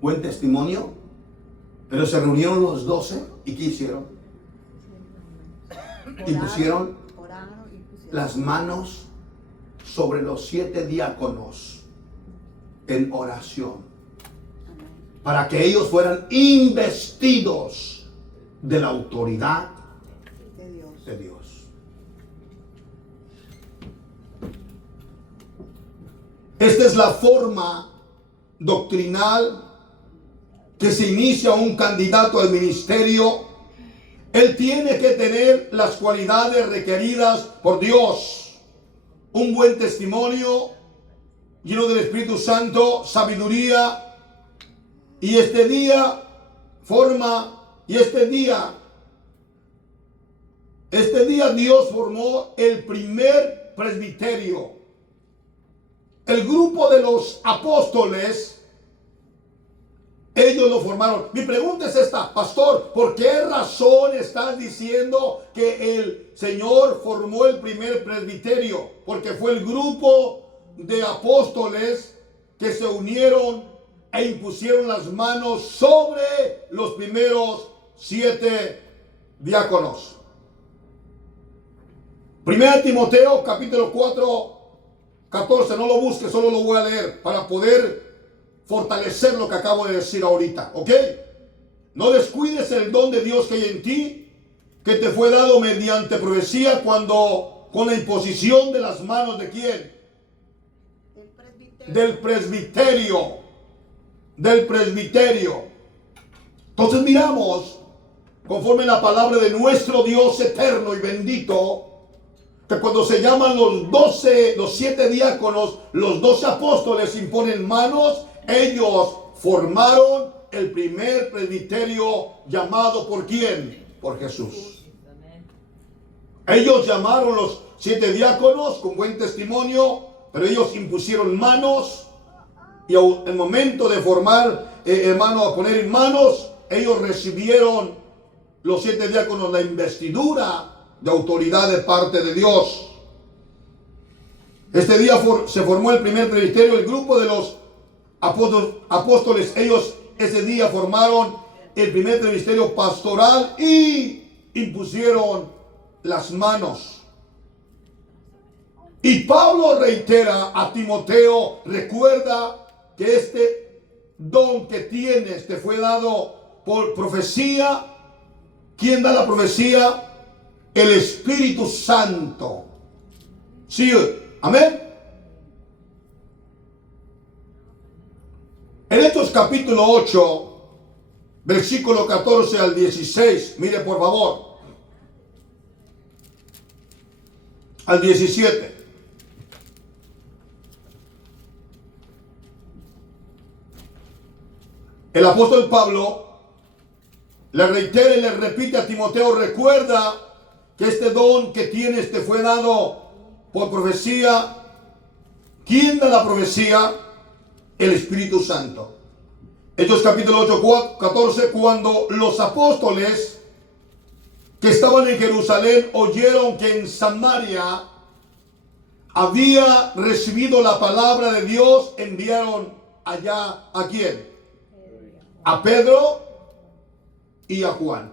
buen testimonio, pero se reunieron los 12 y ¿qué hicieron? Impusieron las manos sobre los 7 diáconos en oración para que ellos fueran investidos de la autoridad de Dios. Esta es la forma doctrinal que se inicia un candidato al ministerio. Él tiene que tener las cualidades requeridas por Dios. Un buen testimonio, lleno del Espíritu Santo, sabiduría, Y este día Dios formó el primer presbiterio. El grupo de los apóstoles, ellos lo formaron. Mi pregunta es esta, pastor, ¿por qué razón estás diciendo que el Señor formó el primer presbiterio? Porque fue el grupo de apóstoles que se unieron e impusieron las manos sobre los primeros 7 diáconos. 1 Timoteo capítulo 4, 14, no lo busques, solo lo voy a leer para poder fortalecer lo que acabo de decir ahorita, ¿ok? No descuides el don de Dios que hay en ti, que te fue dado mediante profecía cuando con la imposición de las manos de ¿quién? Del presbiterio. Entonces miramos, conforme la palabra de nuestro Dios eterno y bendito, que cuando se llaman los 7 diáconos, los 12 apóstoles imponen manos, ellos formaron el primer presbiterio llamado ¿por quién? Por Jesús. Ellos llamaron los 7 diáconos con buen testimonio, pero ellos impusieron manos y al momento de formar, a poner en manos, ellos recibieron los 7 diáconos la investidura de autoridad de parte de Dios. Este día se formó el primer presbiterio, el grupo de los apóstoles. Ellos ese día formaron el primer presbiterio pastoral y impusieron las manos. Y Pablo reitera a Timoteo, recuerda que este don que tienes te fue dado por profecía. ¿Quién da la profecía? El Espíritu Santo. Sí, amén. En Hechos capítulo 8, versículo 14 al 16, mire por favor, al 17. El apóstol Pablo le reitera y le repite a Timoteo, recuerda que este don que tienes te fue dado por profecía. ¿Quién da la profecía? El Espíritu Santo. Hechos capítulo 8, 14, cuando los apóstoles que estaban en Jerusalén oyeron que en Samaria había recibido la palabra de Dios, enviaron allá ¿a quién? A Pedro y a Juan,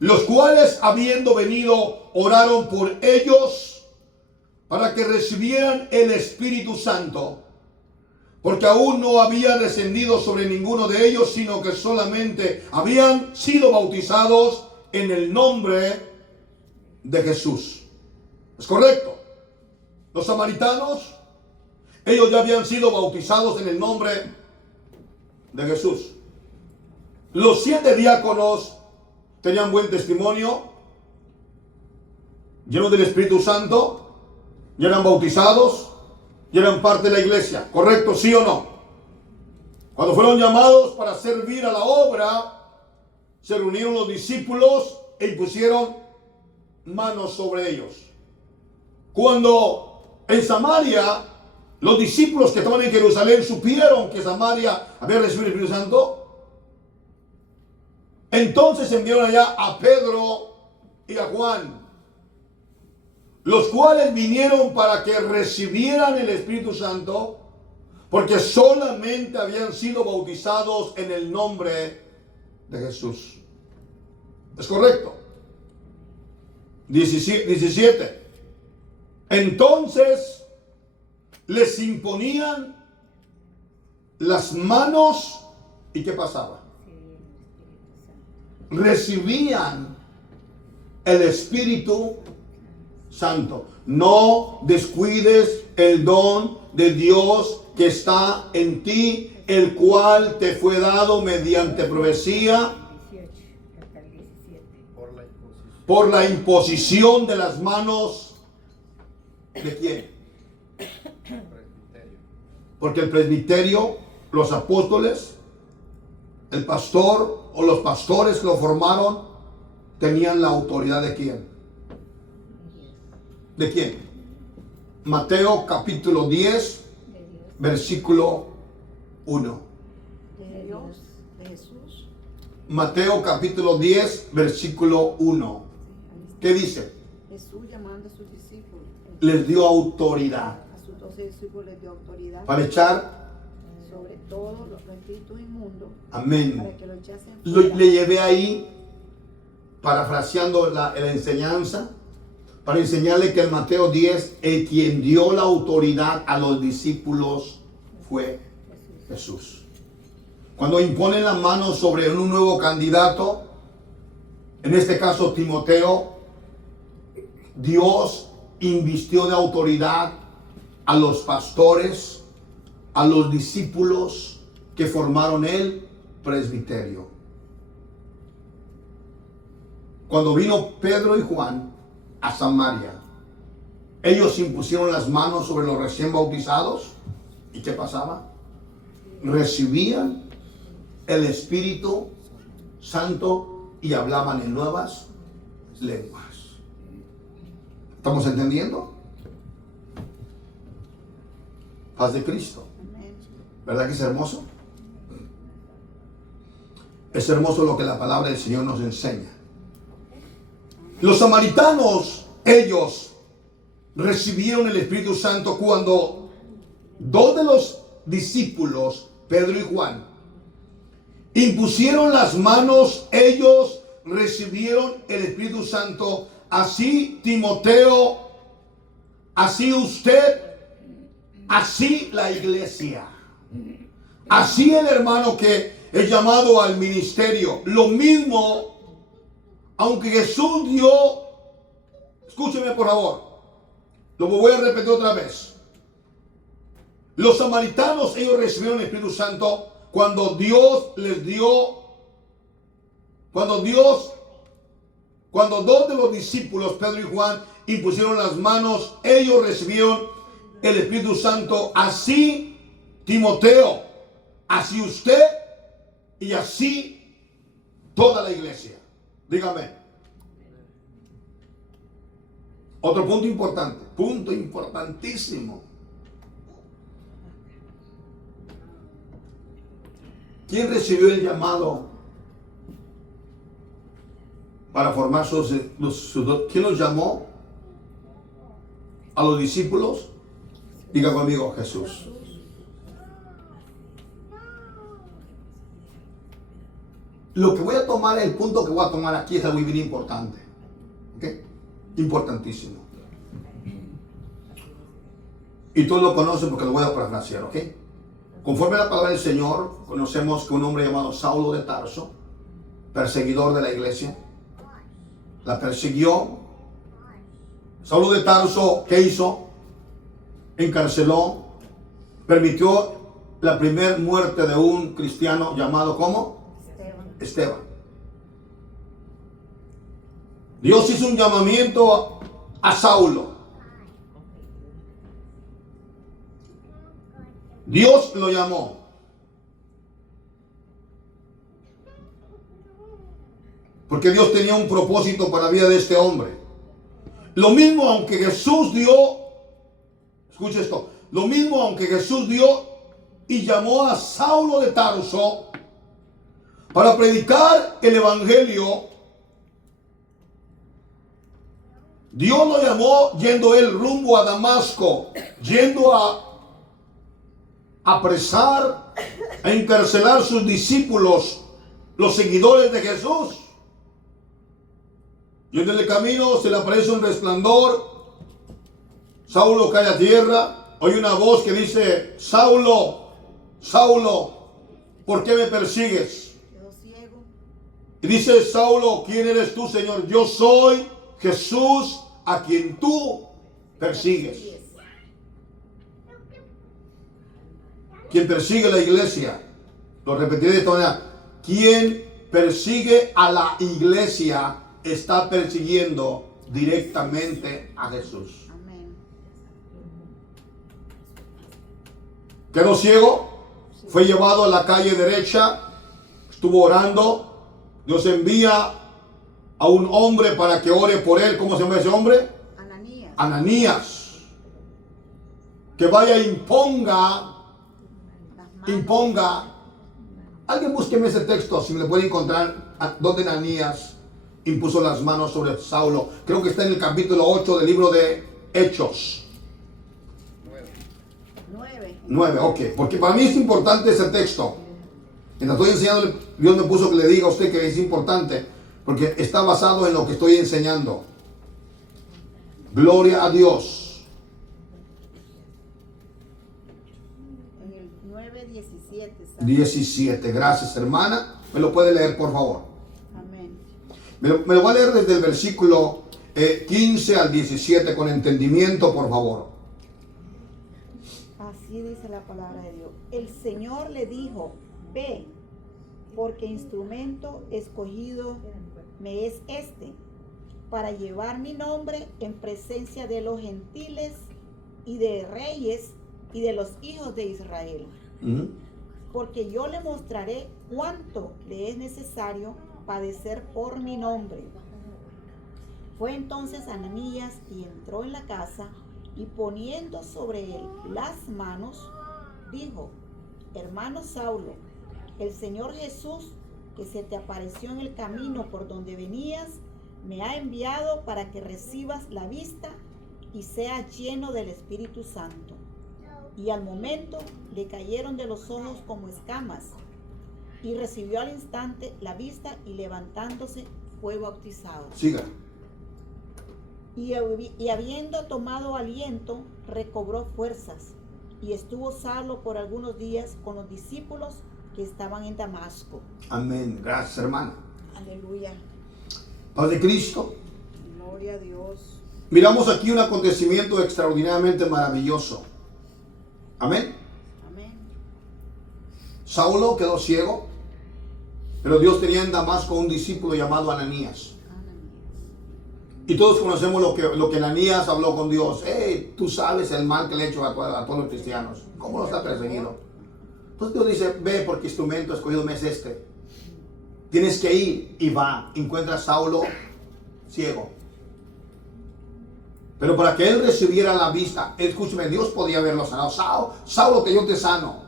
los cuales habiendo venido oraron por ellos para que recibieran el Espíritu Santo, porque aún no había descendido sobre ninguno de ellos, sino que solamente habían sido bautizados en el nombre de Jesús. ¿Es correcto? Los samaritanos, ellos ya habían sido bautizados en el nombre de Jesús. Los 7 diáconos tenían buen testimonio, llenos del Espíritu Santo, ya eran bautizados, y eran parte de la iglesia, ¿correcto? ¿Sí o no? Cuando fueron llamados para servir a la obra, se reunieron los discípulos e impusieron manos sobre ellos. Cuando en Samaria, los discípulos que estaban en Jerusalén supieron que Samaria había recibido el Espíritu Santo, entonces enviaron allá a Pedro y a Juan, los cuales vinieron para que recibieran el Espíritu Santo, porque solamente habían sido bautizados en el nombre de Jesús. ¿Es correcto? 17. Entonces les imponían las manos y ¿qué pasaba? Recibían el Espíritu Santo. No descuides el don de Dios que está en ti, el cual te fue dado mediante profecía por la imposición de las manos ¿de quién? Porque el presbiterio, los apóstoles, el pastor o los pastores que lo formaron tenían la autoridad ¿de quién? ¿De quién? Mateo capítulo 10, versículo 1. De Dios, de Jesús. Mateo capítulo 10, versículo 1. ¿Qué dice? Jesús llamando a sus discípulos. Les dio autoridad A sus 12 discípulos les dio autoridad para echar. sobre todos los espíritus inmundos. Amén. Para que lo echasen Le fuera. llevé ahí, parafraseando la enseñanza, para enseñarle que en Mateo 10, el quien dio la autoridad a los discípulos fue Jesús. Cuando imponen la mano sobre un nuevo candidato, en este caso Timoteo, Dios invistió de autoridad a los pastores, a los discípulos que formaron el presbiterio. Cuando vino Pedro y Juan a Samaria, ellos impusieron las manos sobre los recién bautizados. ¿Y qué pasaba? Recibían el Espíritu Santo y hablaban en nuevas lenguas. ¿Estamos entendiendo? Paz de Cristo. Amén. ¿Verdad que es hermoso? Es hermoso lo que la palabra del Señor nos enseña. Los samaritanos, ellos recibieron el Espíritu Santo cuando dos de los discípulos, Pedro y Juan, impusieron las manos, ellos recibieron el Espíritu Santo. Así Timoteo, así usted, así la iglesia, así el hermano que es llamado al ministerio. Lo mismo, aunque Jesús dio, escúcheme por favor, lo voy a repetir otra vez. Los samaritanos, ellos recibieron el Espíritu Santo cuando Dios les dio, cuando dos de los discípulos, Pedro y Juan, impusieron las manos, ellos recibieron el Espíritu Santo. Así Timoteo, así usted y así toda la iglesia. Dígame. Otro punto importante, punto importantísimo. ¿Quién recibió el llamado para formar ¿quién los llamó a los discípulos? Diga conmigo, Jesús. Lo que voy a tomar, el punto que voy a tomar aquí es algo muy bien importante. ¿Ok? Importantísimo. Y tú lo conoces porque lo voy a parafrasear, ¿ok? Conforme a la palabra del Señor, conocemos que un hombre llamado Saulo de Tarso, perseguidor de la iglesia, la persiguió. Saulo de Tarso, ¿qué hizo? Encarceló, permitió la primera muerte de un cristiano llamado ¿cómo? Esteban. Dios hizo un llamamiento a Saulo. Dios lo llamó. Porque Dios tenía un propósito para la vida de este hombre. Lo mismo aunque Jesús dio, escuche esto, lo mismo aunque Jesús dio y llamó a Saulo de Tarso para predicar el evangelio. Dios lo llamó yendo él rumbo a Damasco, yendo a apresar, a encarcelar sus discípulos, los seguidores de Jesús. Y en el camino se le aparece un resplandor. Saulo cae a tierra. Oye una voz que dice: Saulo, Saulo, ¿por qué me persigues? Quedó ciego. Y dice Saulo: ¿quién eres tú, Señor? Yo soy Jesús a quien tú persigues. Quien persigue la iglesia, lo repetiré de esta manera: quien persigue a la iglesia está persiguiendo directamente a Jesús. Amén. Quedó ciego, fue llevado a la calle derecha, estuvo orando. Dios envía a un hombre para que ore por él. ¿Cómo se llama ese hombre? Ananías. Ananías. Que vaya e imponga. Las manos. Alguien búsqueme ese texto, si me lo puede encontrar, donde Ananías impuso las manos sobre Saulo. Creo que está en el capítulo 8 del libro de Hechos. 9, ok. Porque para mí es importante ese texto. Mientras estoy enseñando, Dios me puso que le diga a usted que es importante, porque está basado en lo que estoy enseñando. Gloria a Dios. En el 9:17. 17. Gracias, hermana. ¿Me lo puede leer, por favor? Amén. Me lo voy a leer desde el versículo 15 al 17 con entendimiento, por favor. Así dice la palabra de Dios. El Señor le dijo: ve, porque instrumento escogido me es este, para llevar mi nombre en presencia de los gentiles y de reyes y de los hijos de Israel. Porque yo le mostraré cuánto le es necesario padecer por mi nombre. Fue entonces Ananías y entró en la casa, y poniendo sobre él las manos, dijo: hermano Saulo, el Señor Jesús, que se te apareció en el camino por donde venías, me ha enviado para que recibas la vista y seas lleno del Espíritu Santo. Y al momento le cayeron de los ojos como escamas, y recibió al instante la vista, y levantándose fue bautizado. Siga. Y habiendo tomado aliento, recobró fuerzas, y estuvo Saulo por algunos días con los discípulos que estaban en Damasco. Amén. Gracias, hermana. Aleluya. Paz de Cristo. Gloria a Dios. Miramos aquí un acontecimiento extraordinariamente maravilloso. Amén. Amén. Saulo quedó ciego, pero Dios tenía en Damasco un discípulo llamado Ananías. Y todos conocemos lo que Ananías habló con Dios. Hey, tú sabes el mal que le he hecho a todos los cristianos. ¿Cómo los ha perseguido? Entonces Dios dice: ve, porque instrumento escogido me es este. Tienes que ir. Y va. Encuentra a Saulo ciego. Pero para que él recibiera la vista, escúcheme, Dios podía haberlo sanado. Saulo, que yo te sano.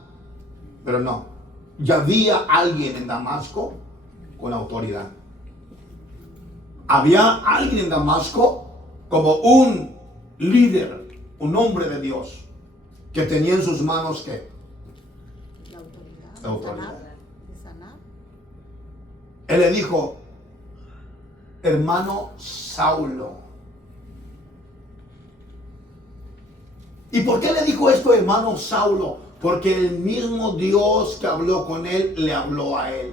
Pero no. Ya había alguien en Damasco con autoridad. Había alguien en Damasco como un líder, un hombre de Dios, que tenía en sus manos ¿qué? La autoridad. La autoridad. De sanar. Él le dijo: hermano Saulo. ¿Y por qué le dijo esto, hermano Saulo? Porque el mismo Dios que habló con él, le habló a él.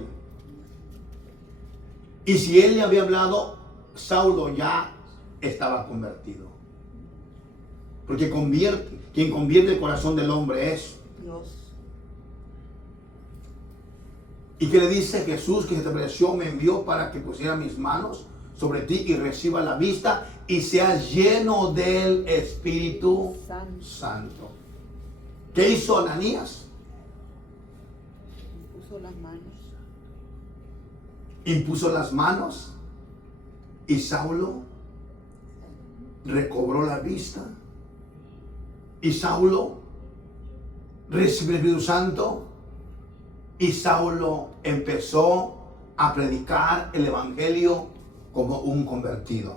Y si él le había hablado, Saulo ya estaba convertido. Porque quien convierte el corazón del hombre es Dios. ¿Y qué le dice Jesús? Que se te apareció, me envió para que pusiera mis manos sobre ti y reciba la vista y seas lleno del Espíritu Santo. ¿Qué hizo Ananías? Puso las manos. Impuso las manos y Saulo recobró la vista y Saulo recibió el Espíritu Santo y Saulo empezó a predicar el evangelio como un convertido,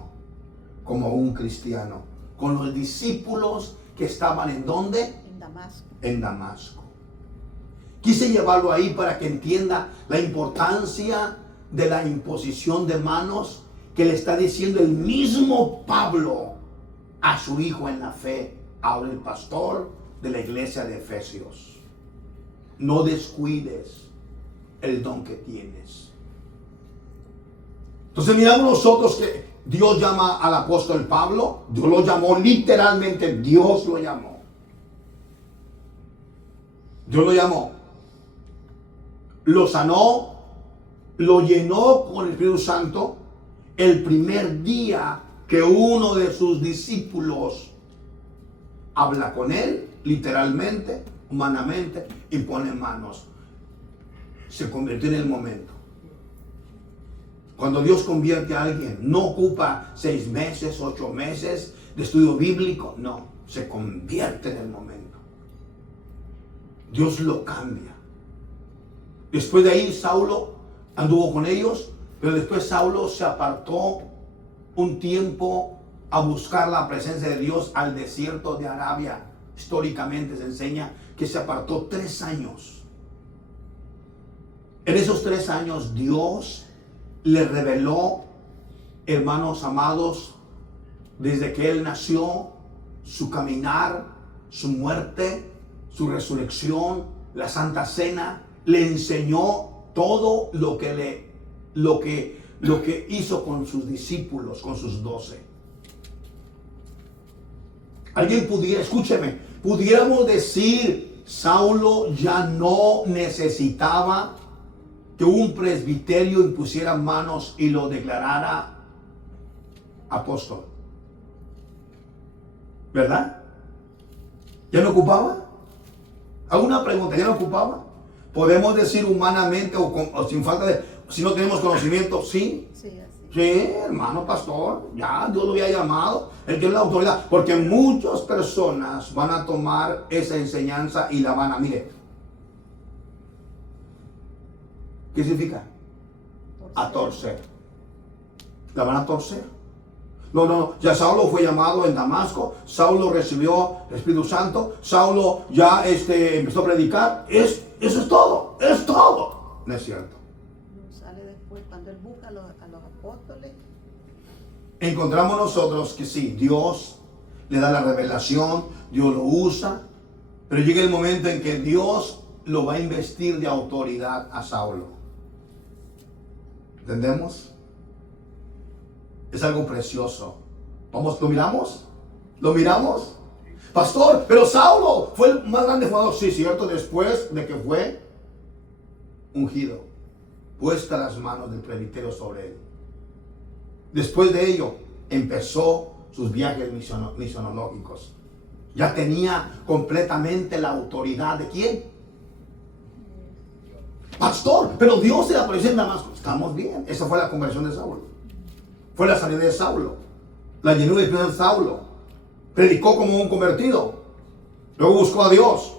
como un cristiano, con los discípulos que estaban ¿en dónde? En Damasco. En Damasco. Quise llevarlo ahí para que entienda la importancia de la imposición de manos que le está diciendo el mismo Pablo a su hijo en la fe, ahora el pastor de la iglesia de Efesios. No descuides el don que tienes. Entonces miramos nosotros que Dios llama al apóstol Pablo. Dios lo llamó literalmente, Dios lo llamó. Dios lo llamó. Lo sanó, lo llenó con el Espíritu Santo el primer día que uno de sus discípulos habla con él, literalmente, humanamente, y pone manos. Se convirtió en el momento. Cuando Dios convierte a alguien, no ocupa 6 meses, 8 meses de estudio bíblico. No, se convierte en el momento. Dios lo cambia. Después de ahí, Saulo anduvo con ellos, pero después Saulo se apartó un tiempo a buscar la presencia de Dios al desierto de Arabia. Históricamente se enseña que se apartó 3 años. En esos 3 años Dios le reveló, hermanos amados, desde que él nació, su caminar, su muerte, su resurrección, la Santa Cena. Le enseñó todo lo que hizo con sus discípulos, con sus 12. Alguien pudiera, escúcheme, pudiéramos decir, Saulo ya no necesitaba que un presbiterio impusiera manos y lo declarara apóstol. ¿Verdad? ¿Ya no ocupaba? ¿Alguna pregunta? ¿Ya no ocupaba? ¿Podemos decir humanamente o sin falta de, si no tenemos conocimiento, sí? Sí, así. Sí, hermano pastor, ya Dios lo había llamado, él tiene la autoridad, porque muchas personas van a tomar esa enseñanza y la van a, mire, ¿qué significa? A torcer. La van a torcer. No, ya Saulo fue llamado en Damasco, Saulo recibió el Espíritu Santo, Saulo ya empezó a predicar, eso es todo, es todo. No es cierto. Sale después, cuando él busca a los apóstoles. Encontramos nosotros que sí, Dios le da la revelación, Dios lo usa, pero llega el momento en que Dios lo va a investir de autoridad a Saulo. ¿Entendemos? Es algo precioso. Vamos, ¿lo miramos? ¿Lo miramos? Pastor, pero Saulo fue el más grande fundador. Sí, cierto, después de que fue ungido, puesta las manos del presbiterio sobre él. Después de ello, empezó sus viajes misionológicos. Ya tenía completamente la autoridad de ¿quién? Pastor, pero Dios se le apareció en Damasco. Estamos bien. Esa fue la conversión de Saulo. Fue la salida de Saulo. La llenura de Espíritu de Saulo. Predicó como un convertido. Luego buscó a Dios.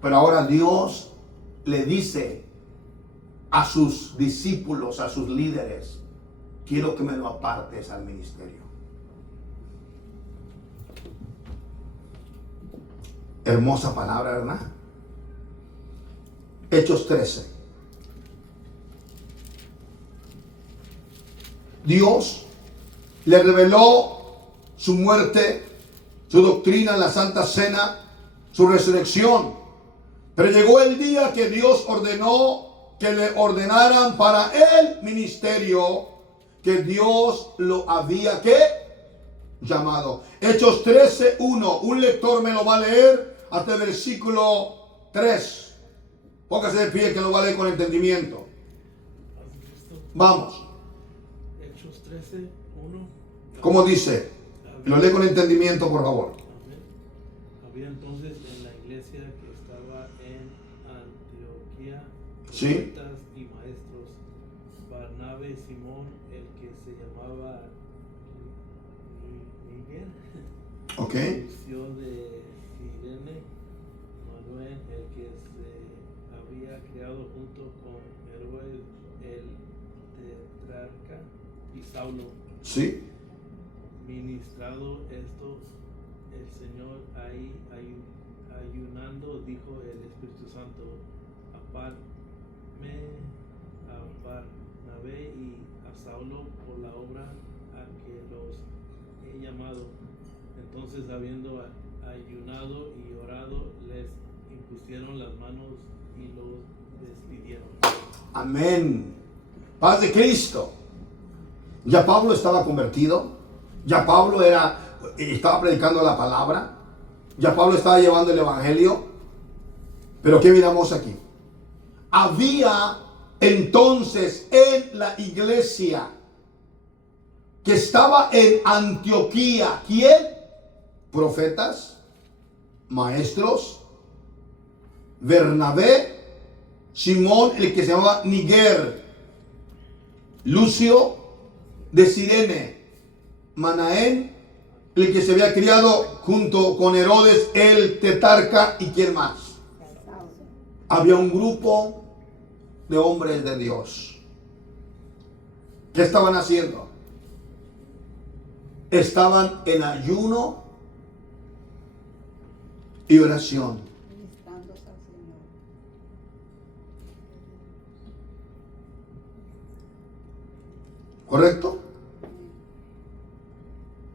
Pero ahora Dios le dice a sus discípulos, a sus líderes, quiero que me lo apartes al ministerio. Hermosa palabra, ¿verdad? Hechos 13. Dios le reveló su muerte, su doctrina en la Santa Cena, su resurrección. Pero llegó el día que Dios ordenó que le ordenaran para el ministerio que Dios lo había ¿qué? Llamado. Hechos 13:1. Un lector me lo va a leer hasta el versículo 3. Póngase de pie que lo va a leer con entendimiento. Vamos. Hechos 13:1. ¿Cómo dice? Lo lee con entendimiento, por favor. Había entonces en la iglesia que estaba en Antioquía Sí. profetas y maestros, Barnabé, Simón, el que se llamaba Miguel, Ok. Lucio de Cirene, Manuel, el que se había criado junto con Herodes el tetrarca, y Saulo. Sí. Ministrado esto, el Señor ahí ayunando, dijo el Espíritu Santo, apartme a Barnabé y a Saulo por la obra a que los he llamado. Entonces, habiendo ayunado y orado, les impusieron las manos y los despidieron. Amén. Paz de Cristo. Ya Pablo estaba convertido. Ya Pablo estaba predicando la palabra. Ya Pablo estaba llevando el evangelio. Pero ¿qué miramos aquí? Había entonces en la iglesia que estaba en Antioquía, ¿quién? Profetas, maestros, Bernabé, Simón, el que se llamaba Níger, Lucio de Cirene, Manaén, el que se había criado junto con Herodes el tetrarca, y quién más. Había un grupo de hombres de Dios. ¿Qué estaban haciendo? Estaban en ayuno y oración. Ministrándose al Señor. ¿Correcto?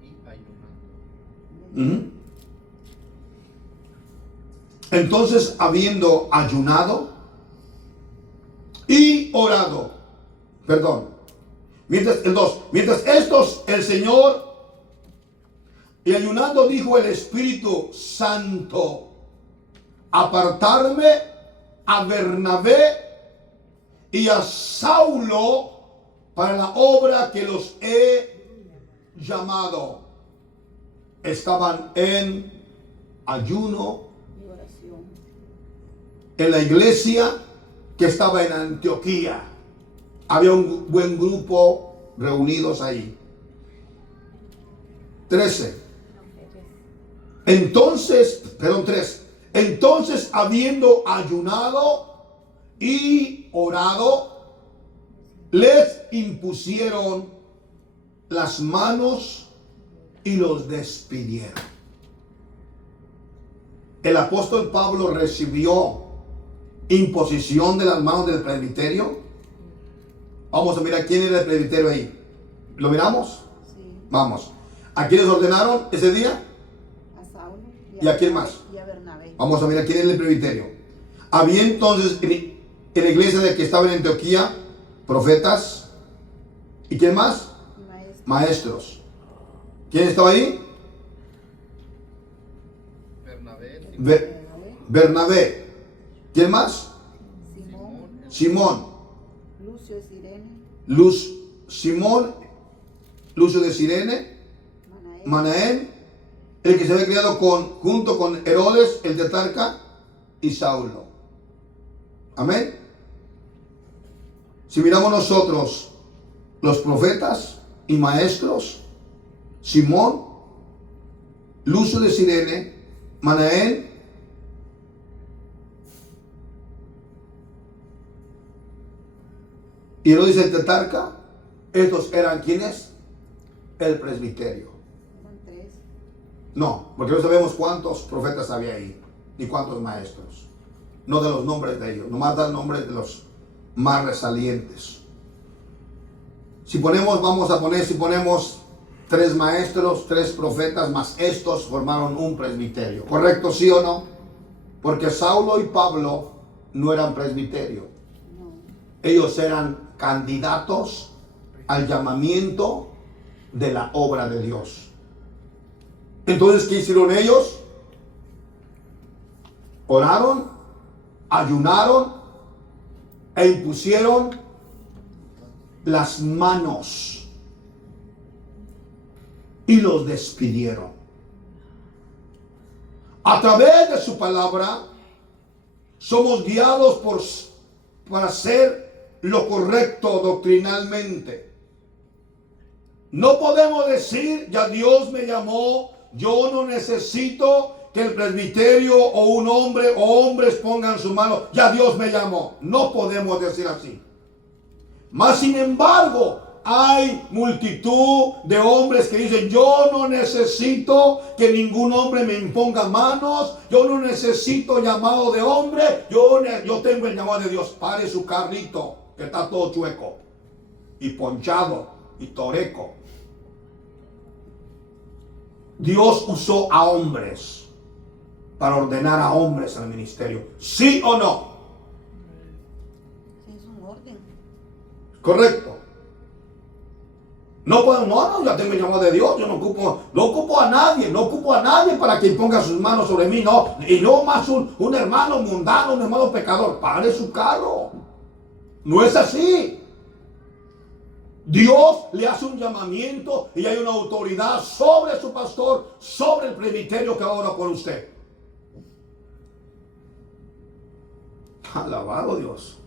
Y ayunando. Ujú. Entonces, habiendo ayunado y orado, mientras estos, el Señor, y ayunando dijo el Espíritu Santo, apartarme a Bernabé y a Saulo para la obra que los he llamado. Estaban en ayuno Y oración. en la iglesia que estaba en Antioquía. Había un buen grupo reunidos ahí. 13. Entonces, 3. Entonces, habiendo ayunado y orado, les impusieron las manos y los despidieron. El apóstol Pablo recibió imposición de las manos del presbiterio. Vamos a mirar quién era el presbiterio ahí. ¿Lo miramos? Sí. Vamos. ¿A quiénes ordenaron ese día? A Saulo. ¿Y a quién más? Y a Bernabé. Vamos a mirar quién era el presbiterio. Había entonces en la iglesia de que estaba en Antioquía profetas. ¿Y quién más? Y maestro. Maestros. ¿Quién estaba ahí? Bernabé, Bernabé. ¿Quién más? Simón. Simón. Lucio de Cirene. Lucio de Cirene. Manaén, el que se había criado junto con Herodes el tetrarca, y Saulo. Amén. Si miramos nosotros los profetas y maestros, Simón, Lucio de Cirene, Manaén, y Herodes el tetrarca, estos eran ¿quiénes? El presbiterio. Eran 3. No, porque no sabemos cuántos profetas había ahí, ni cuántos maestros. No de los nombres de ellos, nomás da el nombre de los más resalientes. Si ponemos 3 maestros, 3 profetas, más estos formaron un presbiterio. ¿Correcto, sí o no? Porque Saulo y Pablo no eran presbiterio. No. Ellos eran candidatos al llamamiento de la obra de Dios. Entonces, ¿qué hicieron ellos? Oraron, ayunaron e impusieron las manos y los despidieron. A través de su palabra somos guiados para hacer lo correcto doctrinalmente. No podemos decir, ya Dios me llamó, yo no necesito que el presbiterio o un hombre o hombres pongan su mano, ya Dios me llamó. No podemos decir así. Mas sin embargo, hay multitud de hombres que dicen, yo no necesito que ningún hombre me imponga manos, yo no necesito llamado de hombre, yo tengo el llamado de Dios. Pare su carrito, que está todo chueco y ponchado y toreco. Dios usó a hombres para ordenar a hombres al ministerio. ¿Sí o no? Sí, es un orden. Correcto. No, ya tengo el llamado de Dios. Yo no ocupo a nadie para que imponga sus manos sobre mí. No, y no más un hermano mundano, un hermano pecador. Pare su carro. No es así. Dios le hace un llamamiento y hay una autoridad sobre su pastor, sobre el presbiterio que ora por usted. Alabado Dios.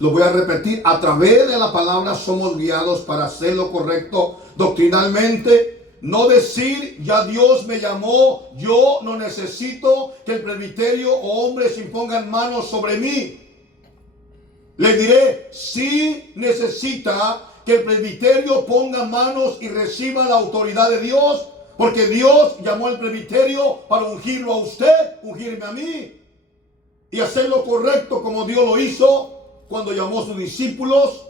Lo voy a repetir, a través de la palabra somos guiados para hacer lo correcto doctrinalmente. No decir, ya Dios me llamó, yo no necesito que el presbiterio o hombres impongan manos sobre mí. Le diré, sí necesita que el presbiterio ponga manos y reciba la autoridad de Dios, porque Dios llamó al presbiterio para ungirlo a usted, ungirme a mí, y hacer lo correcto como Dios lo hizo cuando llamó a sus discípulos,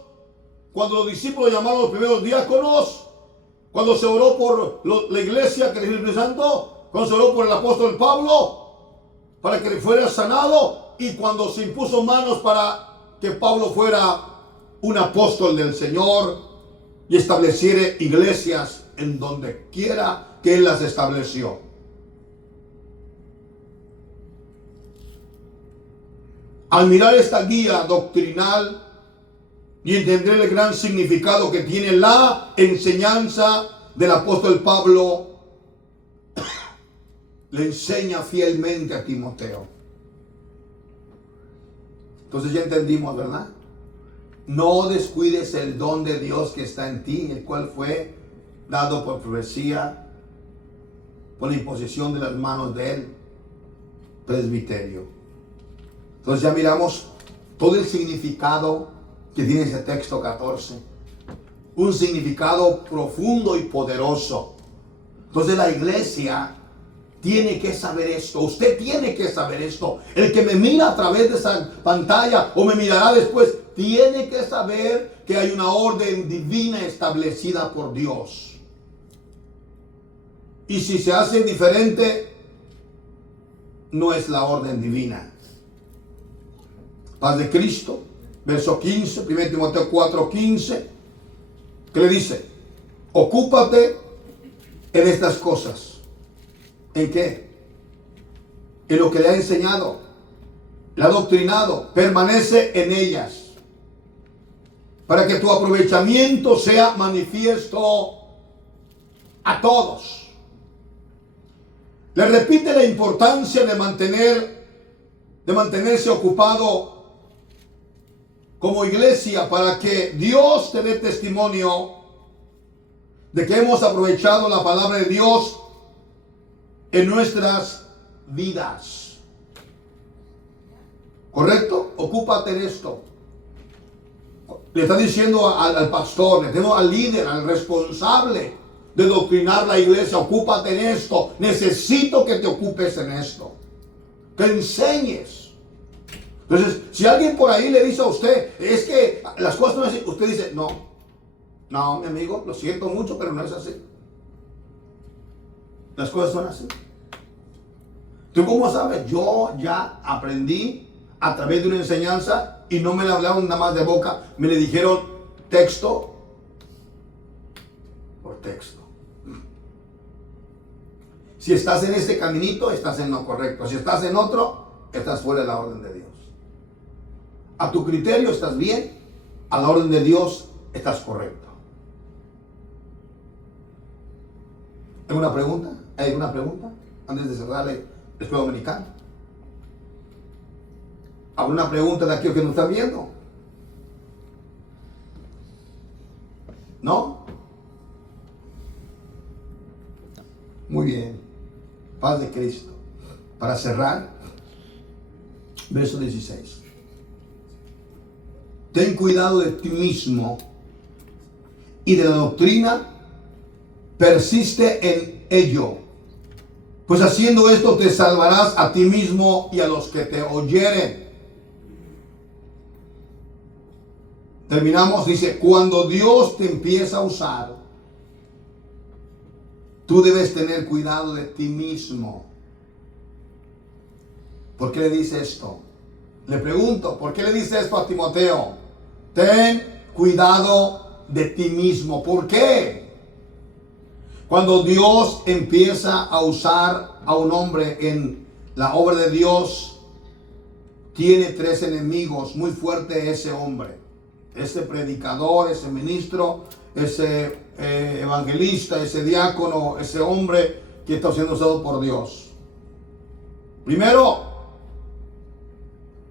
cuando los discípulos llamaron a los primeros diáconos, cuando se oró por la iglesia que recibió el Espíritu Santo, cuando se oró por el apóstol Pablo para que fuera sanado, y cuando se impuso manos para que Pablo fuera un apóstol del Señor y estableciera iglesias en donde quiera que Él las estableció. Al mirar esta guía doctrinal y entender el gran significado que tiene la enseñanza del apóstol Pablo, le enseña fielmente a Timoteo. Entonces ya entendimos, ¿verdad? No descuides el don de Dios que está en ti, el cual fue dado por profecía, por la imposición de las manos del presbiterio. Entonces ya miramos todo el significado que tiene ese texto 14. Un significado profundo y poderoso. Entonces la iglesia tiene que saber esto. Usted tiene que saber esto. El que me mira a través de esa pantalla o me mirará después, tiene que saber que hay una orden divina establecida por Dios. Y si se hace diferente, no es la orden divina. Paz de Cristo, verso 15, 1 Timoteo 4:15, que le dice, ocúpate en estas cosas. ¿En qué? En lo que le ha enseñado, le ha doctrinado, permanece en ellas, para que tu aprovechamiento sea manifiesto a todos. Le repite la importancia de mantenerse ocupado como iglesia, para que Dios te dé testimonio de que hemos aprovechado la palabra de Dios en nuestras vidas. ¿Correcto? Ocúpate en esto. Le está diciendo al pastor, le tengo al líder, al responsable de doctrinar la iglesia, ocúpate en esto. Necesito que te ocupes en esto, que enseñes. Entonces, si alguien por ahí le dice a usted, es que las cosas no es así, usted dice, no, mi amigo, lo siento mucho, pero no es así. Las cosas son así. ¿Tú cómo sabes? Yo ya aprendí a través de una enseñanza, y no me la hablaron nada más de boca, me le dijeron texto por texto. Si estás en este caminito, estás en lo correcto. Si estás en otro, estás fuera de la orden de Dios. A tu criterio estás bien, a la orden de Dios estás correcto. ¿Alguna pregunta? ¿Hay alguna pregunta antes de cerrar el escuela dominicana? ¿Alguna pregunta de aquellos que nos están viendo? ¿No? Muy bien. Paz de Cristo. Para cerrar, verso 16. Ten cuidado de ti mismo y de la doctrina, persiste en ello, pues haciendo esto te salvarás a ti mismo y a los que te oyeren. Terminamos, dice, cuando Dios te empieza a usar, tú debes tener cuidado de ti mismo. ¿Por qué le dice esto? Le pregunto, ¿por qué le dice esto a Timoteo? Ten cuidado de ti mismo. ¿Por qué? Cuando Dios empieza a usar a un hombre en la obra de Dios, tiene tres enemigos muy fuertes ese hombre. Ese predicador, ese ministro, ese evangelista, ese diácono, ese hombre que está siendo usado por Dios. Primero,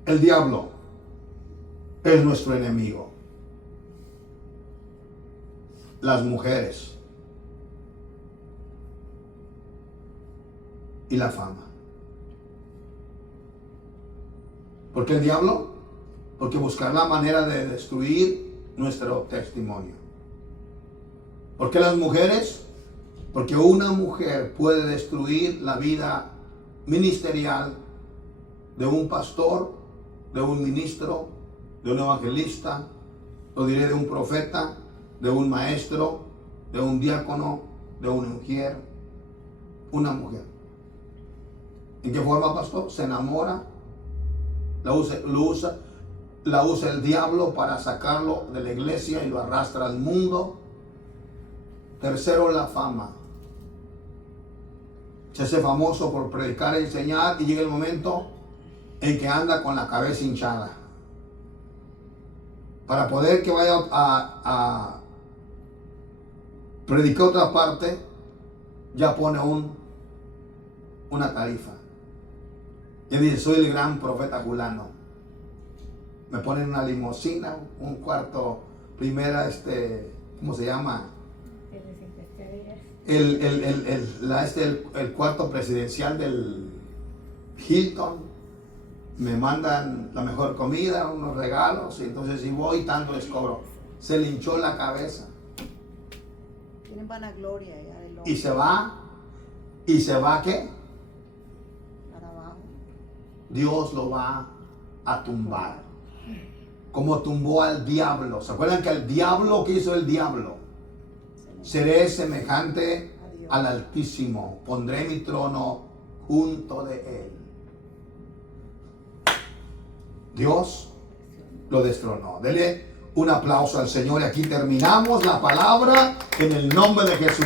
el diablo. es nuestro enemigo. Las mujeres y la fama. ¿Por qué el diablo? Porque buscar la manera de destruir nuestro testimonio. ¿Por qué las mujeres? Porque una mujer puede destruir la vida ministerial de un pastor, de un ministro, de un evangelista, lo diré, de un profeta, de un maestro, de un diácono, de un ujier. Una mujer. ¿En qué forma, pastor? Se enamora, la usa el diablo para sacarlo de la iglesia y lo arrastra al mundo. Tercero, la fama. Se hace famoso por predicar e enseñar y llega el momento en que anda con la cabeza hinchada. Para poder que vaya a predicar otra parte, ya pone una tarifa. Y dice, soy el gran profeta fulano. Me ponen una limusina, un cuarto, primera, ¿cómo se llama? El cuarto presidencial del Hilton. Me mandan la mejor comida, unos regalos, y entonces si voy, tanto les cobro. Se le hinchó la cabeza. Tienen vanagloria ya del Y se va, ¿qué? para abajo. Dios lo va a tumbar. Como tumbó al diablo. ¿Se acuerdan que el diablo, qué hizo el diablo? Seré semejante al Altísimo. Pondré mi trono junto de él. Dios lo destronó. Dele un aplauso al Señor. Y aquí terminamos la palabra en el nombre de Jesús.